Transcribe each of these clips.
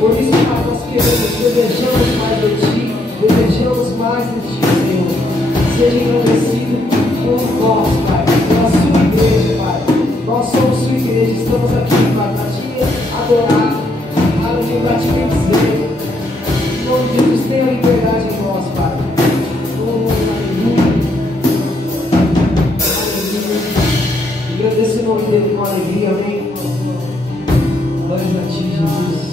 Por isso, Pai, nós queremos, desejamos mais de Ti, desejamos mais de Ti, Senhor. Seja engrandecido por nós, Pai, pela Sua igreja, Pai. Nós somos Sua igreja, estamos aqui, Pai, para Te adorar, para Te bendizer. Em nome de Jesus, tenha liberdade em nós, Pai. Aleluia. Agradeço o nome dele com alegria, amém. Glória a Ti, Jesus.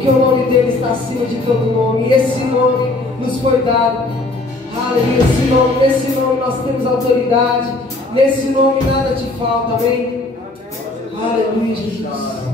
porque o nome dele está acima de todo nome, e esse nome nos foi dado Aleluia, nesse nome nós temos autoridade. Nesse nome nada te falta, amém? Aleluia, Jesus.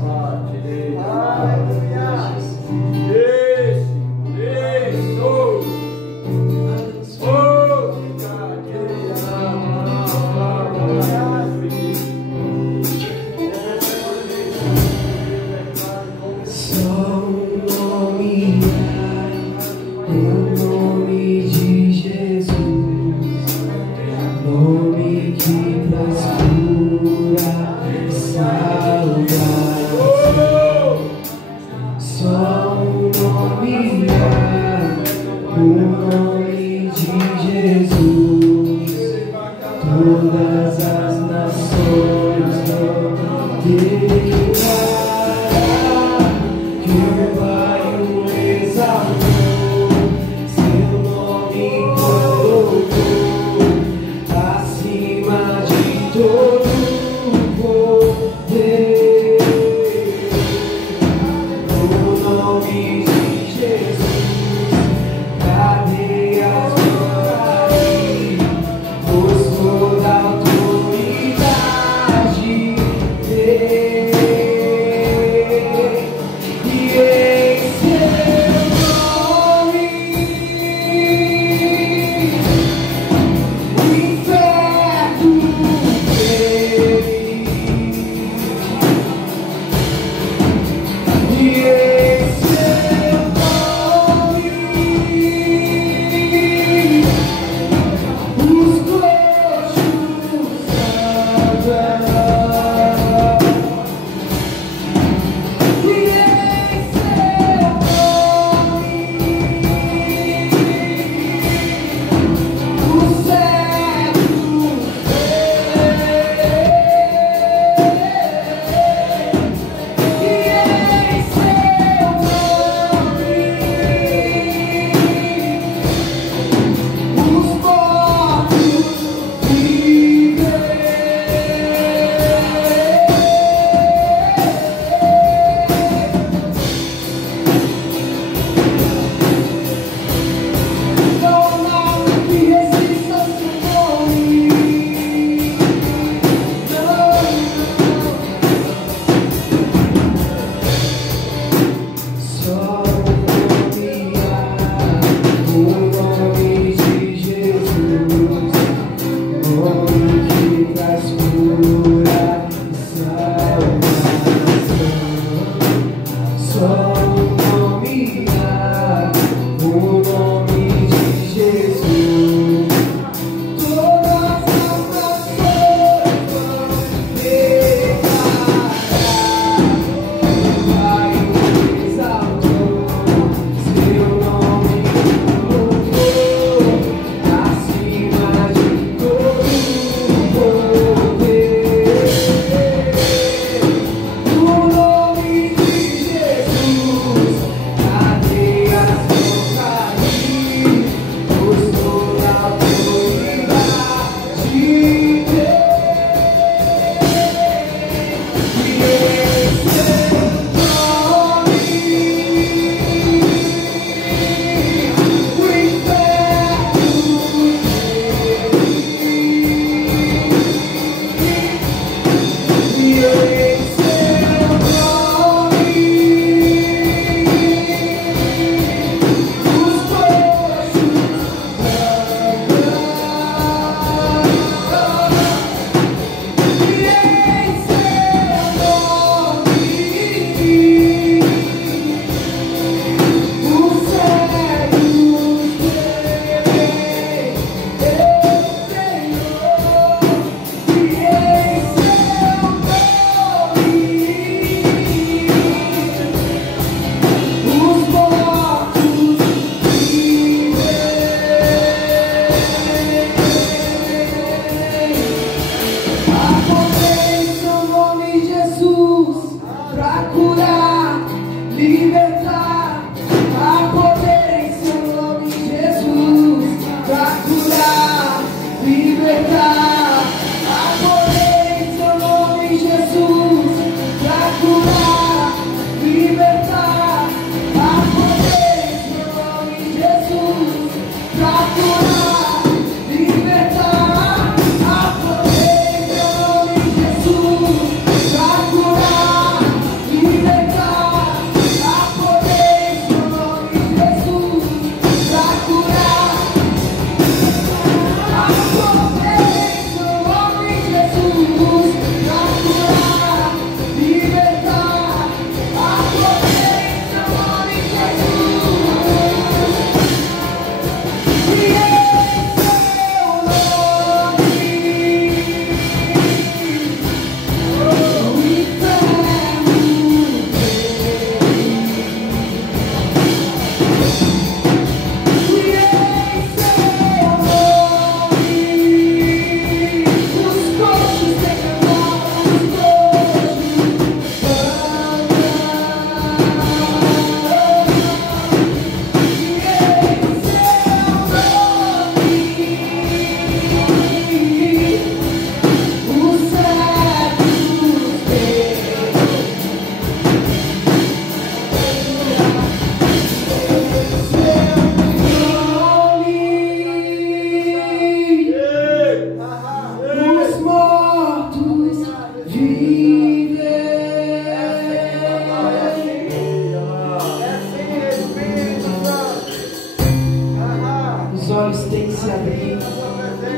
Os olhos têm que se abrir,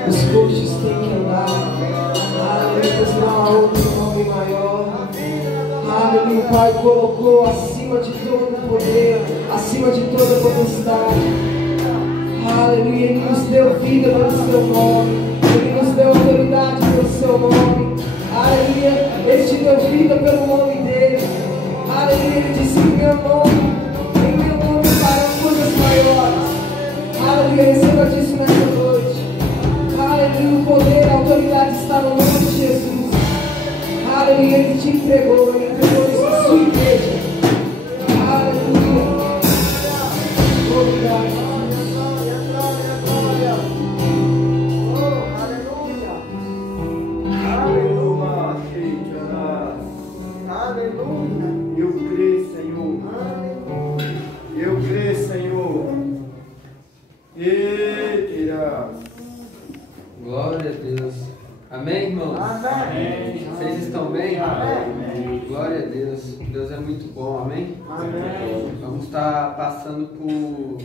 os coxos têm que andar. Aleluia, pois não há outro nome maior. Aleluia, o Pai colocou acima de todo poder, acima de toda potestade. Aleluia, Ele nos deu vida pelo seu nome, Ele nos deu autoridade pelo seu nome. Aleluia, Ele te deu vida pelo nome dEle. Aleluia, Ele disse: em meu nome farão coisas maiores. Aleluia, receba disso nessa noite. Aleluia, o poder, a autoridade está no nome de Jesus. Aleluia, Ele te entregou, Ele entregou isso à sua igreja. Aleluia. Obrigado. Eu creio, Senhor. Eu creio, Senhor. Eita. Glória a Deus. Amém, irmãos? Amém. Vocês estão bem? Amém. Glória a Deus. Deus é muito bom, amém? Amém. Vamos estar passando por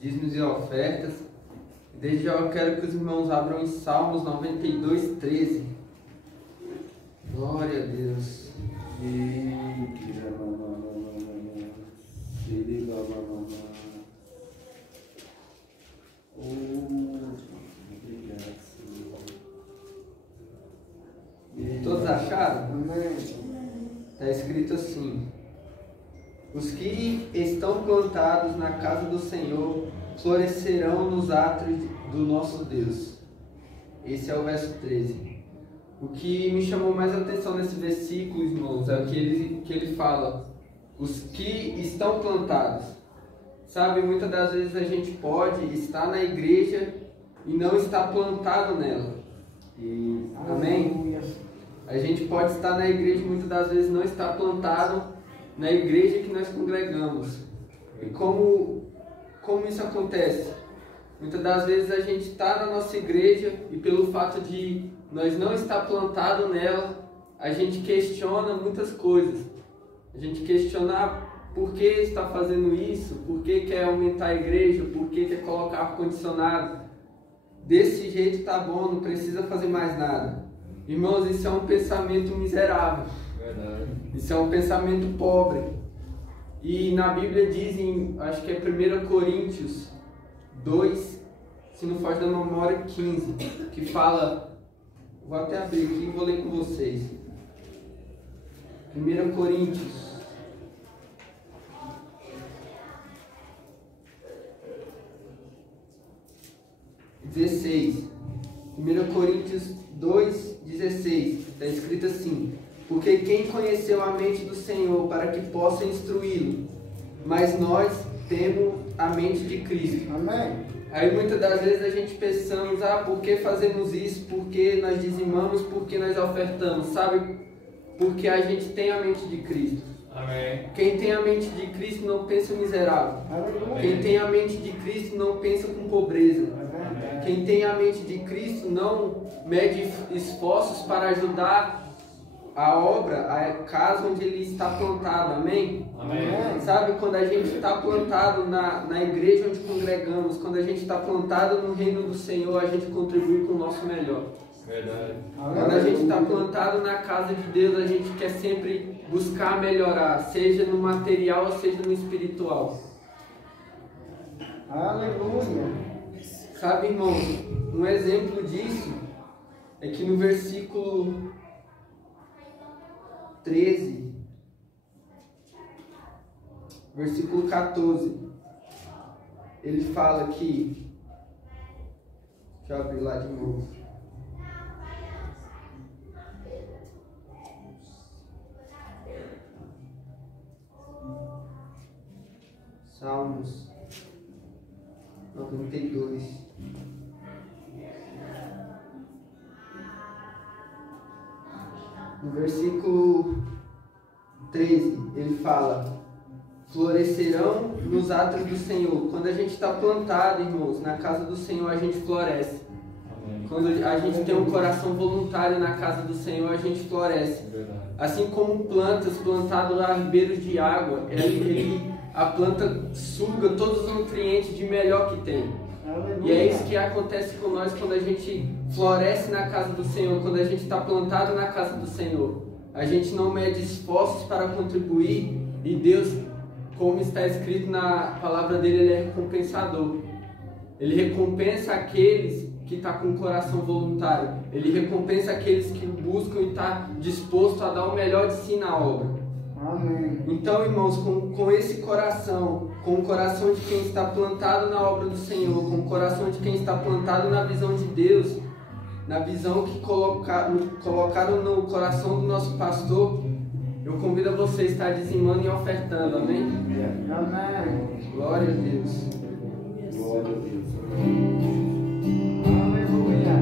dízimos e ofertas. Desde já eu quero que os irmãos abram em Salmos 92, 13. Glória a Deus. Todos acharam? Está escrito assim: os que estão plantados na casa do Senhor florescerão nos átrios do nosso Deus. Esse é o verso 13. O que me chamou mais a atenção nesse versículo, irmãos, é o que ele fala: os que estão plantados. Sabe, muitas das vezes a gente pode estar na igreja e não estar plantado nela. Amém? A gente pode estar na igreja e muitas das vezes não estar plantado na igreja que nós congregamos. E como isso acontece? Muitas das vezes a gente está na nossa igreja e pelo fato de nós não estar plantado nela, a gente questiona muitas coisas. A gente questiona por que está fazendo isso, por que quer aumentar a igreja, por que quer colocar ar-condicionado. Desse jeito tá bom, não precisa fazer mais nada. Irmãos, isso é um pensamento miserável. Verdade. Isso é um pensamento pobre. E na Bíblia diz, acho que é 1 Coríntios 2, se não foge da memória, 15, que fala, vou até abrir aqui e vou ler com vocês. 1 Coríntios 16. 1 Coríntios 2:16. Está escrito assim: porque quem conheceu a mente do Senhor para que possa instruí-lo? Mas nós temos a mente de Cristo. Amém. Aí muitas das vezes a gente pensamos: por que fazemos isso? Por que nós dizimamos? Por que nós ofertamos? Sabe? Porque a gente tem a mente de Cristo. Amém. Quem tem a mente de Cristo não pensa miserável. Amém. Quem tem a mente de Cristo não pensa com pobreza. Quem tem a mente de Cristo não mede esforços para ajudar a obra, a casa onde ele está plantado. Amém? Amém. Sabe, quando a gente está plantado na igreja onde congregamos, quando a gente está plantado no reino do Senhor, a gente contribui com o nosso melhor. Verdade. Quando a gente está plantado na casa de Deus, a gente quer sempre buscar melhorar, seja no material ou seja no espiritual. Aleluia. Sabe, irmão, um exemplo disso é que no versículo 13, versículo 14, ele fala que, deixa eu abrir lá de novo. Salmos 92. No versículo 13, ele fala: florescerão nos átrios do Senhor. Quando a gente está plantado, irmãos, na casa do Senhor, a gente floresce. Quando a gente tem um coração voluntário na casa do Senhor, a gente floresce. Assim como plantas plantadas a ribeiros de água, a planta suga todos os nutrientes de melhor que tem. E é isso que acontece com nós quando a gente floresce na casa do Senhor, quando a gente está plantado na casa do Senhor. A gente não mede esforços para contribuir e Deus, como está escrito na palavra dele, Ele é recompensador. Ele recompensa aqueles que estão com o coração voluntário. Ele recompensa aqueles que o buscam e estão dispostos a dar o melhor de si na obra. Amém. Então, irmãos, com esse coração, com o coração de quem está plantado na obra do Senhor, com o coração de quem está plantado na visão de Deus, na visão que colocaram no coração do nosso pastor, eu convido a você a estar dizimando e ofertando, amém? Amém. Glória a Deus. Glória a Deus. Aleluia.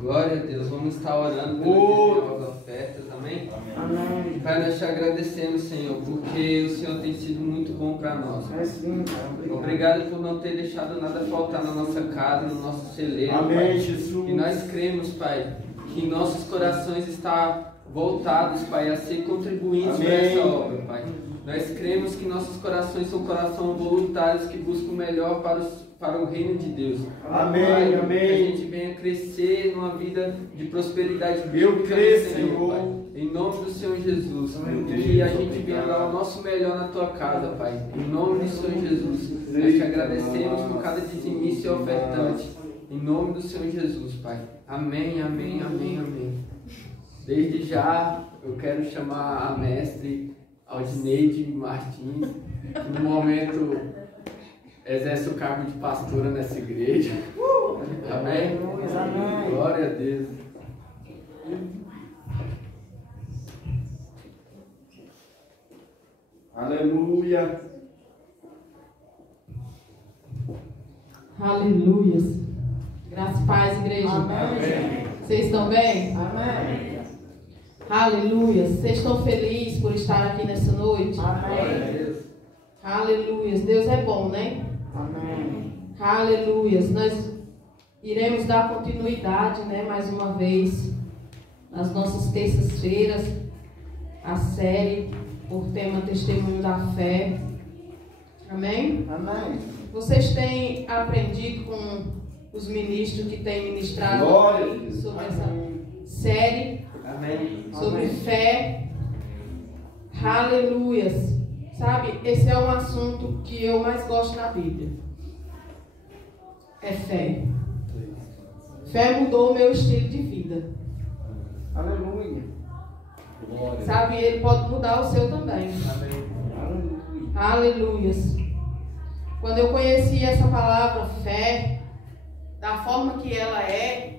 Glória a Deus, vamos estar orando pelas ofertas, amém? Amém. Pai, nós te agradecemos, Senhor, porque o Senhor tem sido muito bom para nós. É sim, Pai. Obrigado por não ter deixado nada faltar na nossa casa, no nosso celeiro, Amém, Pai. Jesus. E nós cremos, Pai, que nossos corações estão voltados, Pai, a ser contribuintes para Amém. essa obra, Pai. Nós cremos que nossos corações são corações voluntários que buscam o melhor para o reino de Deus. Amém, Pai, amém. Que a gente venha crescer numa vida de prosperidade Eu bíblica, creio, Senhor, Senhor. Pai. Em nome do Senhor Jesus. Meu Que Deus, a gente venha dar o nosso melhor na tua casa, Pai. Em nome do Senhor Jesus. Nós te agradecemos por cada dizimista e ofertante. Em nome do Senhor Jesus, Pai. Amém, amém, amém, amém. Desde já eu quero chamar a mestre Aldineide Martins, que no momento exerce o cargo de pastora nessa igreja. Amém? Amém. Glória a Deus. Aleluia. Aleluias. Graças e paz, igreja. Amém. Vocês estão bem? Amém. Aleluias. Vocês estão felizes por estar aqui nessa noite? Glória a Amém. Deus. Aleluias. Deus é bom, né? Amém. Aleluias. Nós iremos dar continuidade, né, mais uma vez, nas nossas terças-feiras, a série por tema Testemunho da Fé. Amém? Amém. Vocês têm aprendido com os ministros que têm ministrado Glória a aqui Deus. sobre essa Amém. série Amém. sobre Amém. fé. Aleluias. Sabe, esse é um assunto que eu mais gosto na Bíblia. É fé. Fé mudou o meu estilo de vida. Aleluia. Glória. Sabe, ele pode mudar o seu também. Aleluia. Aleluias. Quando eu conheci essa palavra fé, da forma que ela é,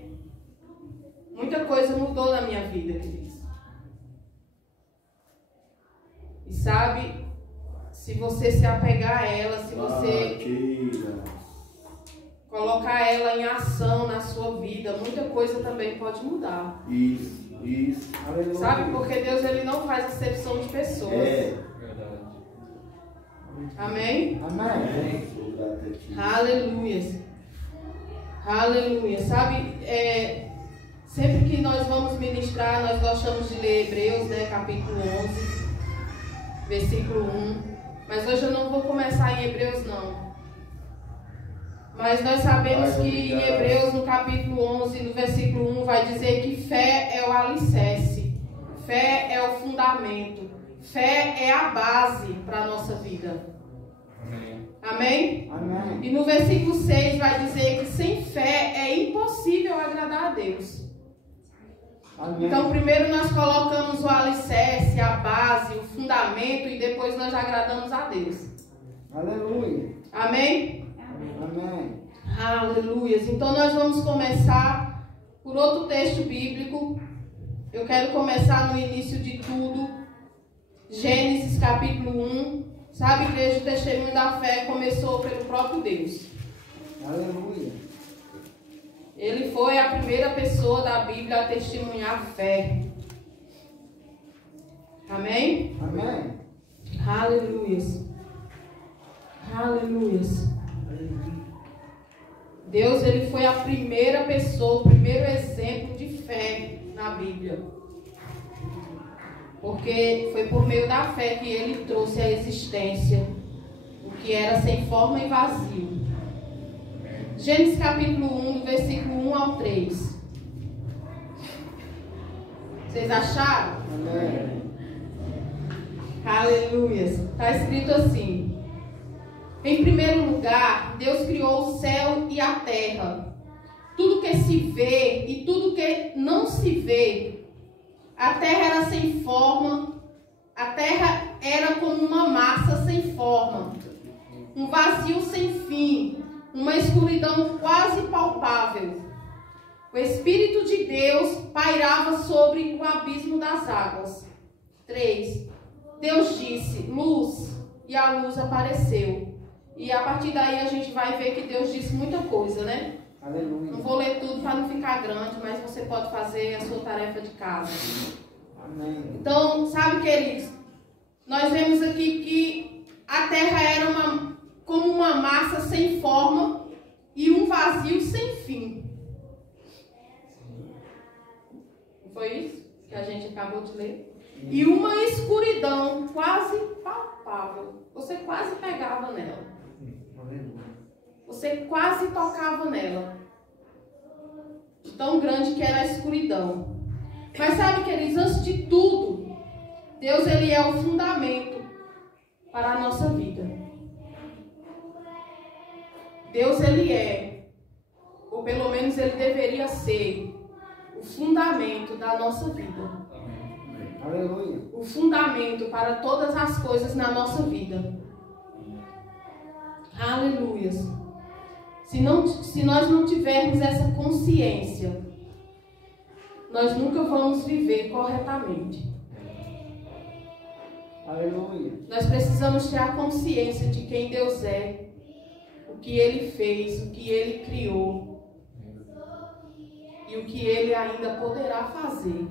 muita coisa mudou na minha vida, queridos. E sabe, se você se apegar a ela, se você colocar ela em ação na sua vida, muita coisa também pode mudar. Isso. Sabe, porque Deus ele não faz acepção de pessoas. Verdade. Amém? Amém. Aleluia. Aleluia. Sabe, sempre que nós vamos ministrar, nós gostamos de ler Hebreus, né, capítulo 11, versículo 1. Mas hoje eu não vou começar em Hebreus, não. Mas nós sabemos que em Hebreus, no capítulo 11, no versículo 1, vai dizer que fé é o alicerce, fé é o fundamento, fé é a base para a nossa vida. Amém. Amém? Amém. E no versículo 6 vai dizer que sem fé é impossível agradar a Deus. Amém. Então primeiro nós colocamos o alicerce, a base, o fundamento e depois nós agradamos a Deus. Aleluia. Amém? Amém. Aleluia. Então nós vamos começar por outro texto bíblico. Eu quero começar no início de tudo. Gênesis capítulo 1. Sabe, igreja, o testemunho da fé começou pelo próprio Deus. Aleluia. Ele foi a primeira pessoa da Bíblia a testemunhar a fé. Amém? Amém. Aleluia. Aleluia. Deus, ele foi a primeira pessoa, o primeiro exemplo de fé na Bíblia. Porque foi por meio da fé que ele trouxe à existência o que era sem forma e vazio. Gênesis capítulo 1, do versículo 1 ao 3. Vocês acharam? Amém. Aleluia. Está escrito assim: em primeiro lugar, Deus criou o céu e a terra. Tudo que se vê e tudo que não se vê. A terra era sem forma, a terra era como uma massa sem forma, um vazio sem fim, uma escuridão quase palpável. O Espírito de Deus pairava sobre o abismo das águas. 3. Deus disse, luz, e a luz apareceu. E a partir daí a gente vai ver que Deus disse muita coisa, né? Aleluia. Não vou ler tudo para não ficar grande, mas você pode fazer a sua tarefa de casa. Amém. Então, sabe, queridos, nós vemos aqui que a terra era como uma massa sem forma e um vazio sem fim. Não foi isso que a gente acabou de ler? E uma escuridão quase palpável. Você quase pegava nela. Você quase tocava nela. De tão grande que era a escuridão. Mas sabe, queridos, antes de tudo, Deus ele é o fundamento para a nossa vida. Deus ele é, ou pelo menos ele deveria ser, o fundamento da nossa vida. Aleluia. O fundamento para todas as coisas na nossa vida. Aleluia. Se nós não tivermos essa consciência, nós nunca vamos viver corretamente. Aleluia. Nós precisamos ter a consciência de quem Deus é, o que Ele fez, o que Ele criou e o que Ele ainda poderá fazer.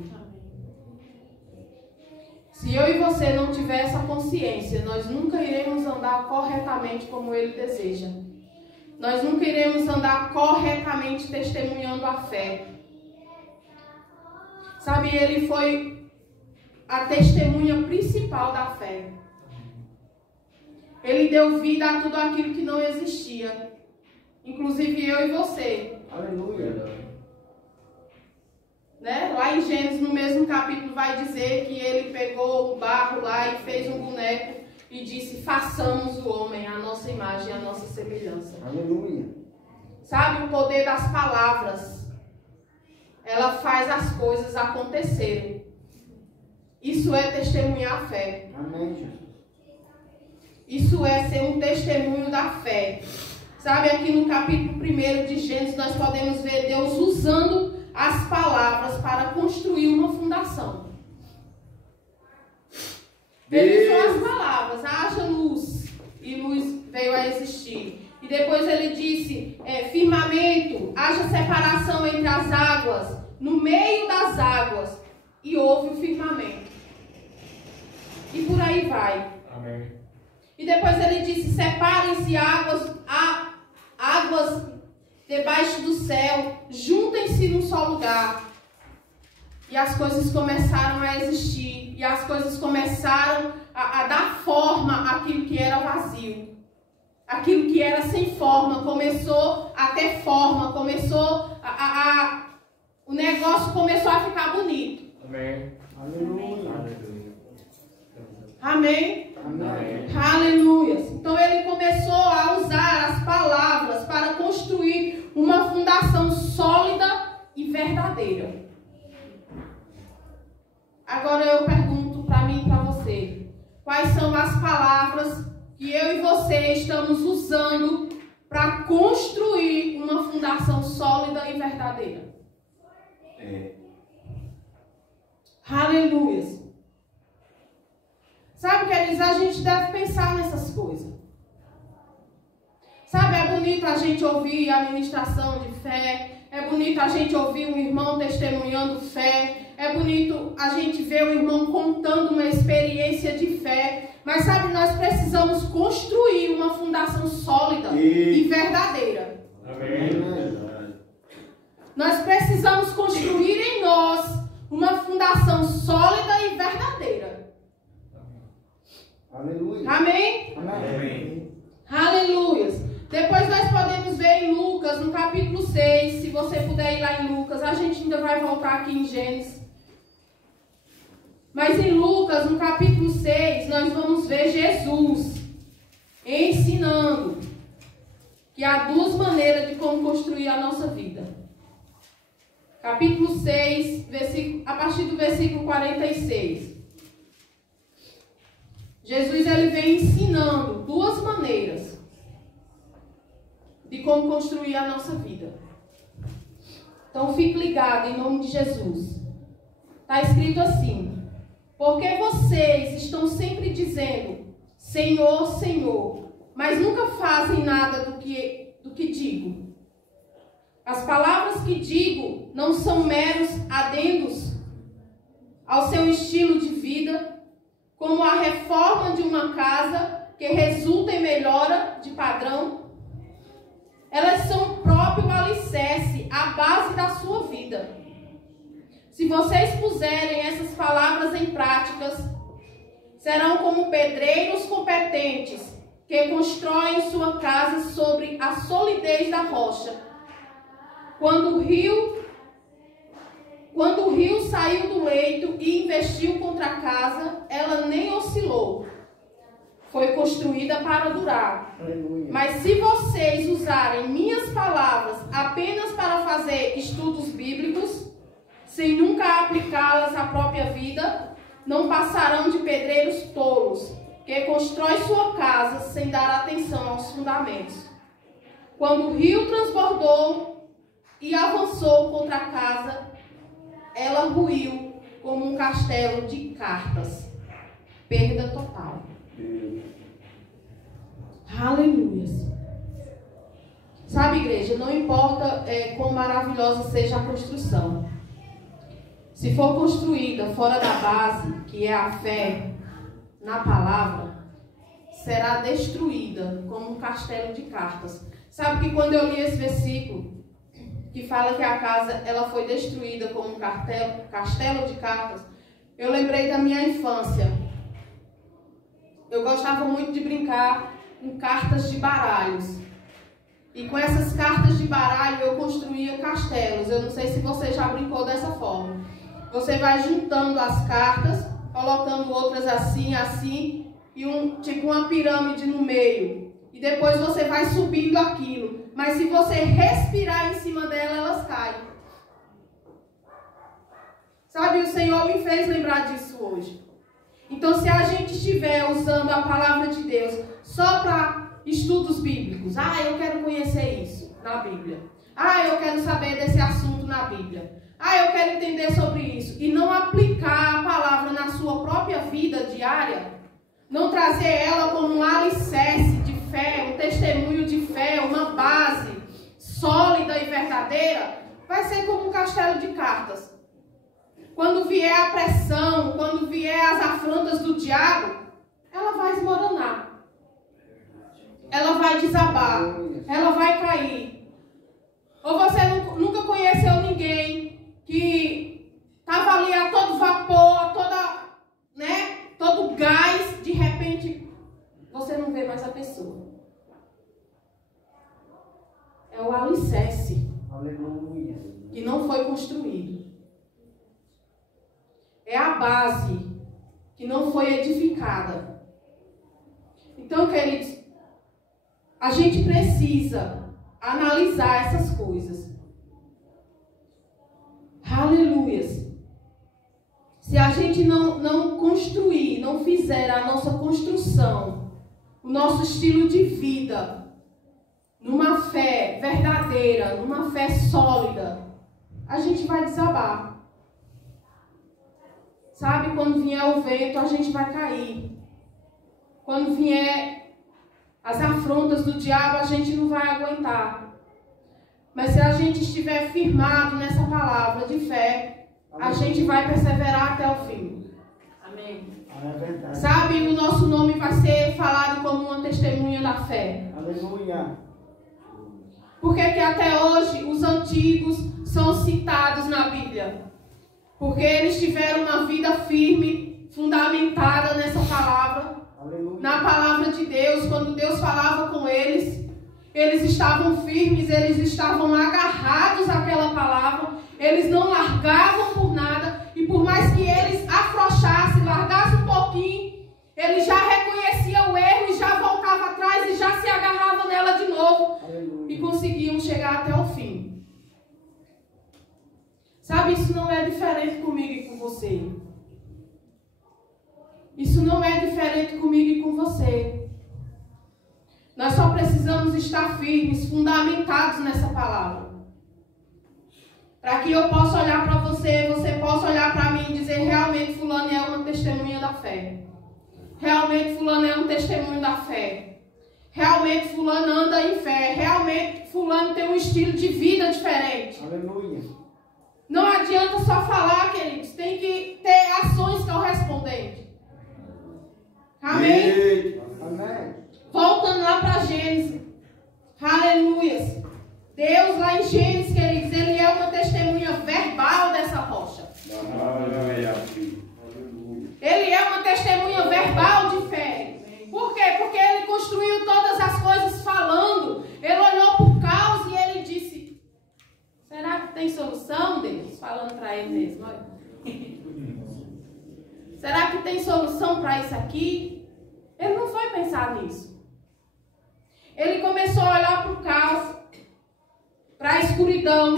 Se eu e você não tiver essa consciência, nós nunca iremos andar corretamente como Ele deseja. Nós nunca iremos andar corretamente testemunhando a fé. Sabe, Ele foi a testemunha principal da fé. Ele deu vida a tudo aquilo que não existia. Inclusive eu e você. Aleluia. Né? Lá em Gênesis, no mesmo capítulo, vai dizer que ele pegou o barro lá e fez um boneco e disse, façamos o homem à nossa imagem e à nossa semelhança. Aleluia. Sabe, o poder das palavras, ela faz as coisas acontecerem. Isso é testemunhar a fé. Amém, Jesus. Isso é ser um testemunho da fé. Sabe, aqui no capítulo 1 de Gênesis, nós podemos ver Deus usando as palavras para construir uma fundação. Ele usou as palavras, haja luz, e luz veio a existir. E depois ele disse, firmamento, haja separação entre as águas, no meio das águas, e houve o firmamento. E por aí vai. Amém. E depois ele disse, separem-se águas debaixo do céu, juntem-se num só lugar. E as coisas começaram a existir, e as coisas começaram a dar forma àquilo que era vazio. Aquilo que era sem forma começou a ter forma, o negócio começou a ficar bonito. Amém. Aleluia. Amém? Amém. Aleluia. Então ele começou a usar as palavras para construir uma fundação sólida e verdadeira. Agora eu pergunto para mim e para você, quais são as palavras que eu e você estamos usando para construir uma fundação sólida e verdadeira? Aleluia. Sabe, queridos, a gente deve pensar nessas coisas. Sabe, é bonito a gente ouvir a ministração de fé, é bonito a gente ouvir um irmão testemunhando fé, é bonito a gente ver um irmão contando uma experiência de fé, mas sabe, nós precisamos construir uma fundação sólida e verdadeira. Amém. Nós precisamos construir em nós uma fundação sólida e verdadeira. Aleluia. Amém? Amém. Aleluia. Depois nós podemos ver em Lucas, no capítulo 6, se você puder ir lá em Lucas, a gente ainda vai voltar aqui em Gênesis. Mas em Lucas, no capítulo 6, nós vamos ver Jesus ensinando que há duas maneiras de como construir a nossa vida. Capítulo 6, a partir do versículo 46. Jesus ele vem ensinando duas maneiras de como construir a nossa vida. Então fique ligado em nome de Jesus. Está escrito assim: porque vocês estão sempre dizendo Senhor, Senhor, mas nunca fazem nada do que digo. As palavras que digo não são meros adendos ao seu estilo de vida, como a reforma de uma casa que resulta em melhora de padrão. Elas são o próprio alicerce, a base da sua vida. Se vocês puserem essas palavras em práticas, serão como pedreiros competentes que constroem sua casa sobre a solidez da rocha. Quando o rio saiu do leito e investiu contra a casa, ela nem oscilou. Foi construída para durar. Aleluia. Mas se vocês usarem minhas palavras apenas para fazer estudos bíblicos, sem nunca aplicá-las à própria vida, não passarão de pedreiros tolos, que constroem sua casa sem dar atenção aos fundamentos. Quando o rio transbordou e avançou contra a casa, ela ruiu como um castelo de cartas. Perda total. Aleluia. Sabe, igreja, não importa quão maravilhosa seja a construção. Se for construída fora da base, que é a fé na palavra, será destruída como um castelo de cartas. Sabe que quando eu li esse versículo, que fala que a casa ela foi destruída como um castelo de cartas, eu lembrei da minha infância. Eu gostava muito de brincar com cartas de baralhos. E com essas cartas de baralho eu construía castelos. Eu não sei se você já brincou dessa forma. Você vai juntando as cartas, colocando outras assim, assim, e tipo uma pirâmide no meio. E depois você vai subindo aquilo. Mas se você respirar em cima dela, elas caem. Sabe, o Senhor me fez lembrar disso hoje. Então, se a gente estiver usando a palavra de Deus só para estudos bíblicos, eu quero conhecer isso na Bíblia. Eu quero saber desse assunto na Bíblia. eu quero entender sobre isso. E não aplicar a palavra na sua própria vida diária, não trazer ela como um alicerce de fé, um testemunho de fé, uma base sólida e verdadeira, vai ser como um castelo de cartas. Quando vier a pressão, quando vier as afrontas do diabo, ela vai desmoronar. Ela vai desabar. Ela vai cair. Ou você nunca conheceu ninguém que estava ali a todo vapor, a todo gás, de repente você não vê mais a pessoa. É o alicerce que não foi construído. É a base que não foi edificada. Então, queridos, a gente precisa analisar essas coisas. Aleluias. Se a gente não construir, não fizer a nossa construção, o nosso estilo de vida, numa fé verdadeira, numa fé sólida, a gente vai desabar. Sabe, quando vier o vento, a gente vai cair. Quando vier as afrontas do diabo, a gente não vai aguentar. Mas se a gente estiver firmado nessa palavra de fé, a gente vai perseverar até o fim. Amém. Sabe, o nosso nome vai ser falado como uma testemunha da fé. Aleluia. Por que até hoje os antigos são citados na Bíblia? Porque eles tiveram uma vida firme, fundamentada nessa palavra. Aleluia. Na palavra de Deus. Quando Deus falava com eles, eles estavam firmes, eles estavam agarrados àquela palavra. Eles não largavam por nada. E por mais que eles afrouxassem, largassem um pouquinho, eles já reconheciam o erro e já voltavam atrás e já se agarravam nela de novo. Aleluia. E conseguiam chegar até o fim. Sabe, isso não é diferente comigo e com você. Isso não é diferente comigo e com você. Nós só precisamos estar firmes, fundamentados nessa palavra. Para que eu possa olhar para você, você possa olhar para mim e dizer, realmente fulano é uma testemunha da fé. Realmente fulano é um testemunho da fé. Realmente fulano anda em fé. Realmente fulano tem um estilo de vida diferente. Aleluia. Não adianta só falar, queridos. Tem que ter ações correspondentes. Amém? Amém. Voltando lá para Gênesis. Aleluia. Deus lá em Gênesis, queridos, ele é uma testemunha verbal dessa rocha. Aleluia. Ele é uma testemunha verbal de fé. Por quê? Porque ele construiu todas as coisas falando. Ele olhou para o caos e ele disse, será que tem solução, Deus? Falando para ele mesmo. Olha. Será que tem solução para isso aqui? Ele não foi pensar nisso. Ele começou a olhar para o caos, para a escuridão.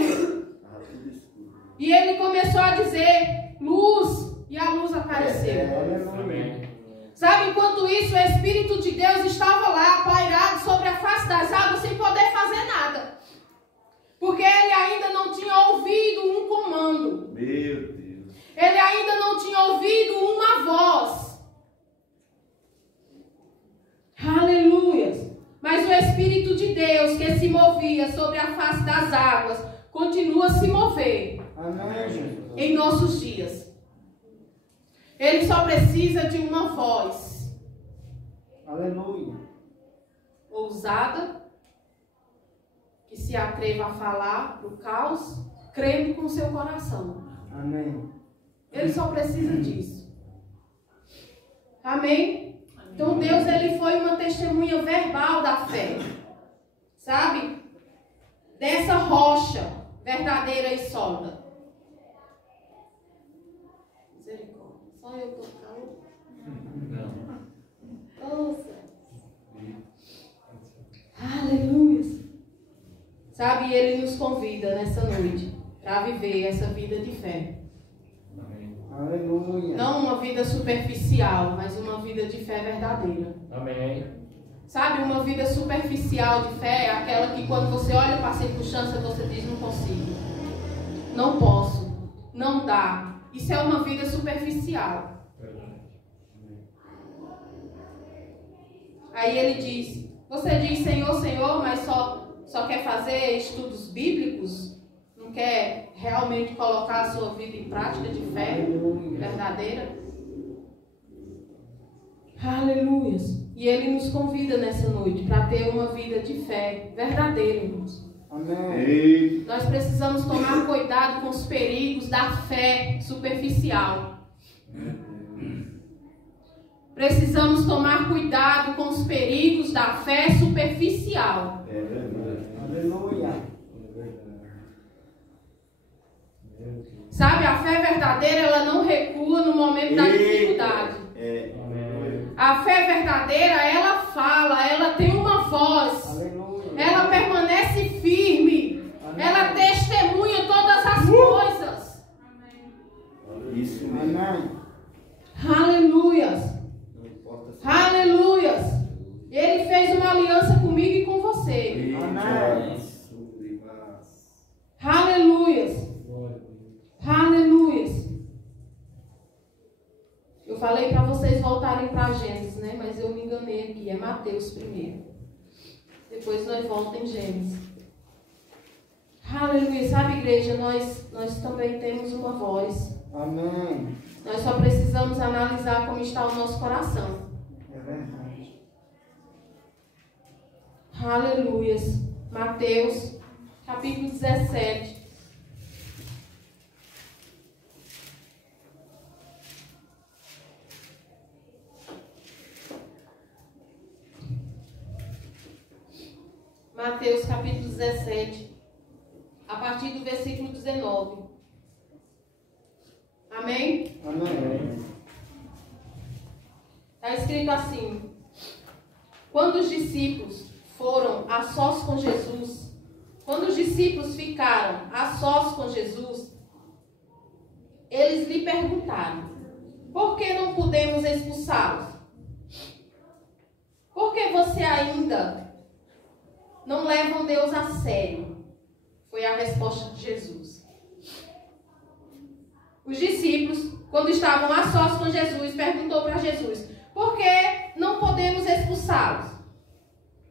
E ele começou a dizer, luz, e a luz apareceu. Amém. Sabe, enquanto isso, o Espírito de Deus estava lá, pairado sobre a face das águas, sem poder fazer nada. Porque ele ainda não tinha ouvido um comando. Meu Deus. Ele ainda não tinha ouvido uma voz. Aleluia. Mas o Espírito de Deus que se movia sobre a face das águas continua a se mover. Amém. Em nossos dias. Ele só precisa de uma voz. Aleluia. Ousada. Que se atreva a falar para o caos, crendo com seu coração. Amém. Ele só precisa disso. Amém? Então Deus, ele foi uma testemunha verbal da fé. Sabe? Dessa rocha verdadeira e sólida. Misericórdia. Só eu tô calmo. Nossa. Aleluia. Sabe, ele nos convida nessa noite para viver essa vida de fé. Aleluia. Não uma vida superficial, mas uma vida de fé verdadeira. Amém. Sabe, uma vida superficial de fé é aquela que quando você olha para a circunstância, você diz, não consigo. Não posso. não dá. Isso é uma vida superficial. Aí ele diz, você diz Senhor, Senhor, mas só quer fazer estudos bíblicos? Não quer realmente colocar a sua vida em prática de fé verdadeira? Aleluia. E ele nos convida nessa noite para ter uma vida de fé verdadeira, irmãos. Amém. Nós precisamos tomar cuidado com os perigos da fé superficial. Precisamos tomar cuidado com os perigos da fé superficial. É verdade. Aleluia. Sabe, a fé verdadeira, ela não recua no momento da dificuldade. É. A fé verdadeira, ela fala, ela tem uma voz. Aleluia. Ela permanece firme. Ela testemunha todas as coisas. Isso mesmo. Amém. Aleluias. Não importa se... Aleluias. Ele fez uma aliança comigo e com você. Amém. Aleluias. Aleluias. Eu falei para vocês voltarem para Gênesis, né? Mas eu me enganei aqui. É Mateus primeiro. Depois nós voltamos em Gênesis. Aleluia. Sabe, igreja, nós também temos uma voz. Amém. Nós só precisamos analisar como está o nosso coração. É verdade. Aleluias. Mateus, capítulo 17. Mateus, capítulo 17. A partir do versículo 19. Amém? Amém. Está escrito assim: quando os discípulos foram a sós com Jesus, quando os discípulos ficaram a sós com Jesus, eles lhe perguntaram: por que não podemos expulsá-los? Por que você ainda não leva Deus a sério? Foi a resposta de Jesus. Os discípulos, quando estavam a sós com Jesus, perguntou para Jesus: por que não podemos expulsá-los?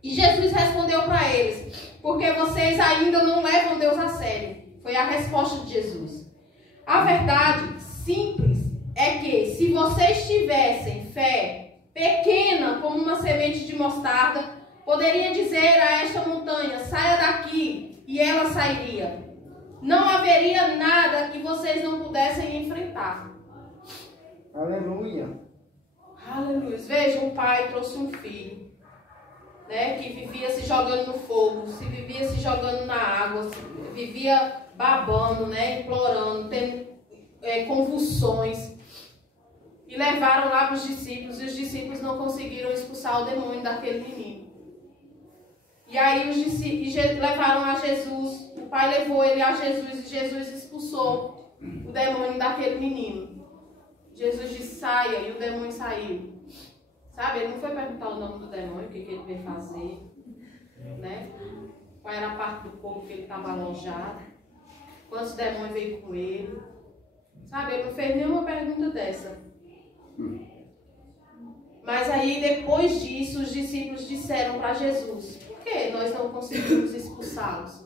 E Jesus respondeu para eles: porque vocês ainda não levam Deus a sério. Foi a resposta de Jesus. A verdade simples é que se vocês tivessem fé pequena como uma semente de mostarda, poderia dizer a esta montanha: saia daqui, e ela sairia. Não haveria nada que vocês não pudessem enfrentar. Aleluia. Aleluia. Veja, um pai trouxe um filho, né, que vivia se jogando no fogo, vivia se jogando na água, vivia babando, né, implorando, tendo convulsões. E levaram lá para os discípulos, e os discípulos não conseguiram expulsar o demônio daquele menino. E aí os discípulos levaram a Jesus, o pai levou ele a Jesus, e Jesus expulsou o demônio daquele menino. Jesus disse: saia, e o demônio saiu. Sabe, ele não foi perguntar o nome do demônio, o que ele veio fazer, né? Qual era a parte do corpo que ele estava alojado, quantos demônios veio com ele. Sabe, ele não fez nenhuma pergunta dessa. Mas aí, depois disso, os discípulos disseram para Jesus: por que nós não conseguimos expulsá-los?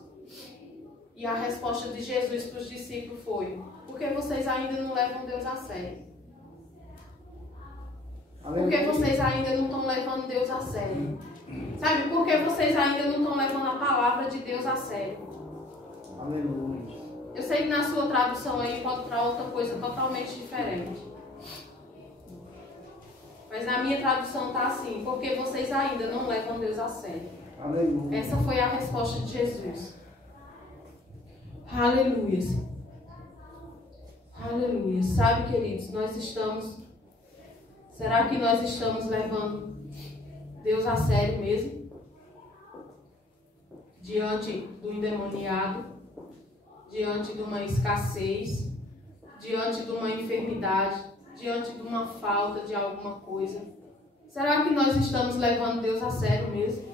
E a resposta de Jesus para os discípulos foi: porque vocês ainda não levam Deus a sério. Porque vocês ainda não estão levando Deus a sério. Sabe, porque vocês ainda não estão levando a palavra de Deus a sério. Aleluia. Eu sei que na sua tradução aí pode para outra coisa totalmente diferente. Mas na minha tradução está assim: porque vocês ainda não levam Deus a sério. Aleluia. Essa foi a resposta de Jesus. Aleluia. Aleluia. Sabe, queridos, será que nós estamos levando Deus a sério mesmo? Diante do endemoniado, diante de uma escassez, diante de uma enfermidade, diante de uma falta de alguma coisa. Será que nós estamos levando Deus a sério mesmo?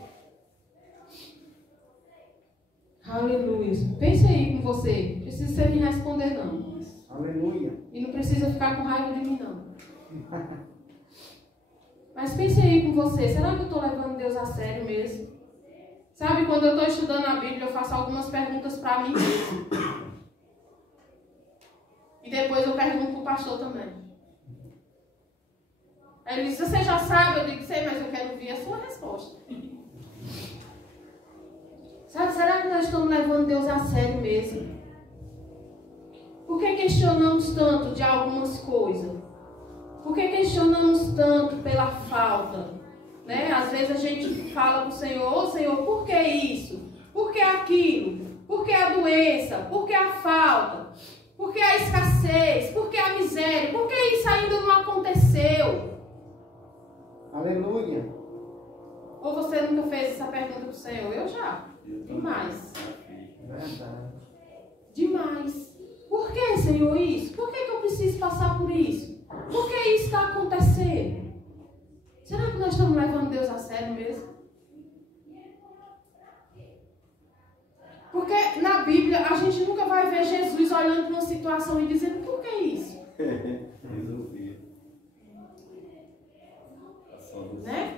Aleluia. Pense aí com você. Não precisa você me responder, não. Aleluia. E não precisa ficar com raiva de mim, não. Mas pense aí com você, será que eu estou levando Deus a sério mesmo? Sabe, quando eu estou estudando a Bíblia, eu faço algumas perguntas para mim mesmo. E depois eu pergunto para o pastor também. Aí ele diz, você já sabe? Eu digo, sei, mas eu quero ouvir a sua resposta. Sabe, será que nós estamos levando Deus a sério mesmo? Por que questionamos tanto de algumas coisas? Por que questionamos tanto pela falta? Né? Às vezes a gente fala para o Senhor, ô Senhor, por que isso? Por que aquilo? Por que a doença? Por que a falta? Por que a escassez? Por que a miséria? Por que isso ainda não aconteceu? Aleluia. Ou você nunca fez essa pergunta para o Senhor? Eu já. Demais. Verdade. Demais. Por que, Senhor, isso? Por que eu preciso passar por isso? Por que isso está acontecendo? Será que nós estamos levando Deus a sério mesmo? Porque na Bíblia a gente nunca vai ver Jesus olhando para uma situação e dizendo, por que isso? Resolvi. Né?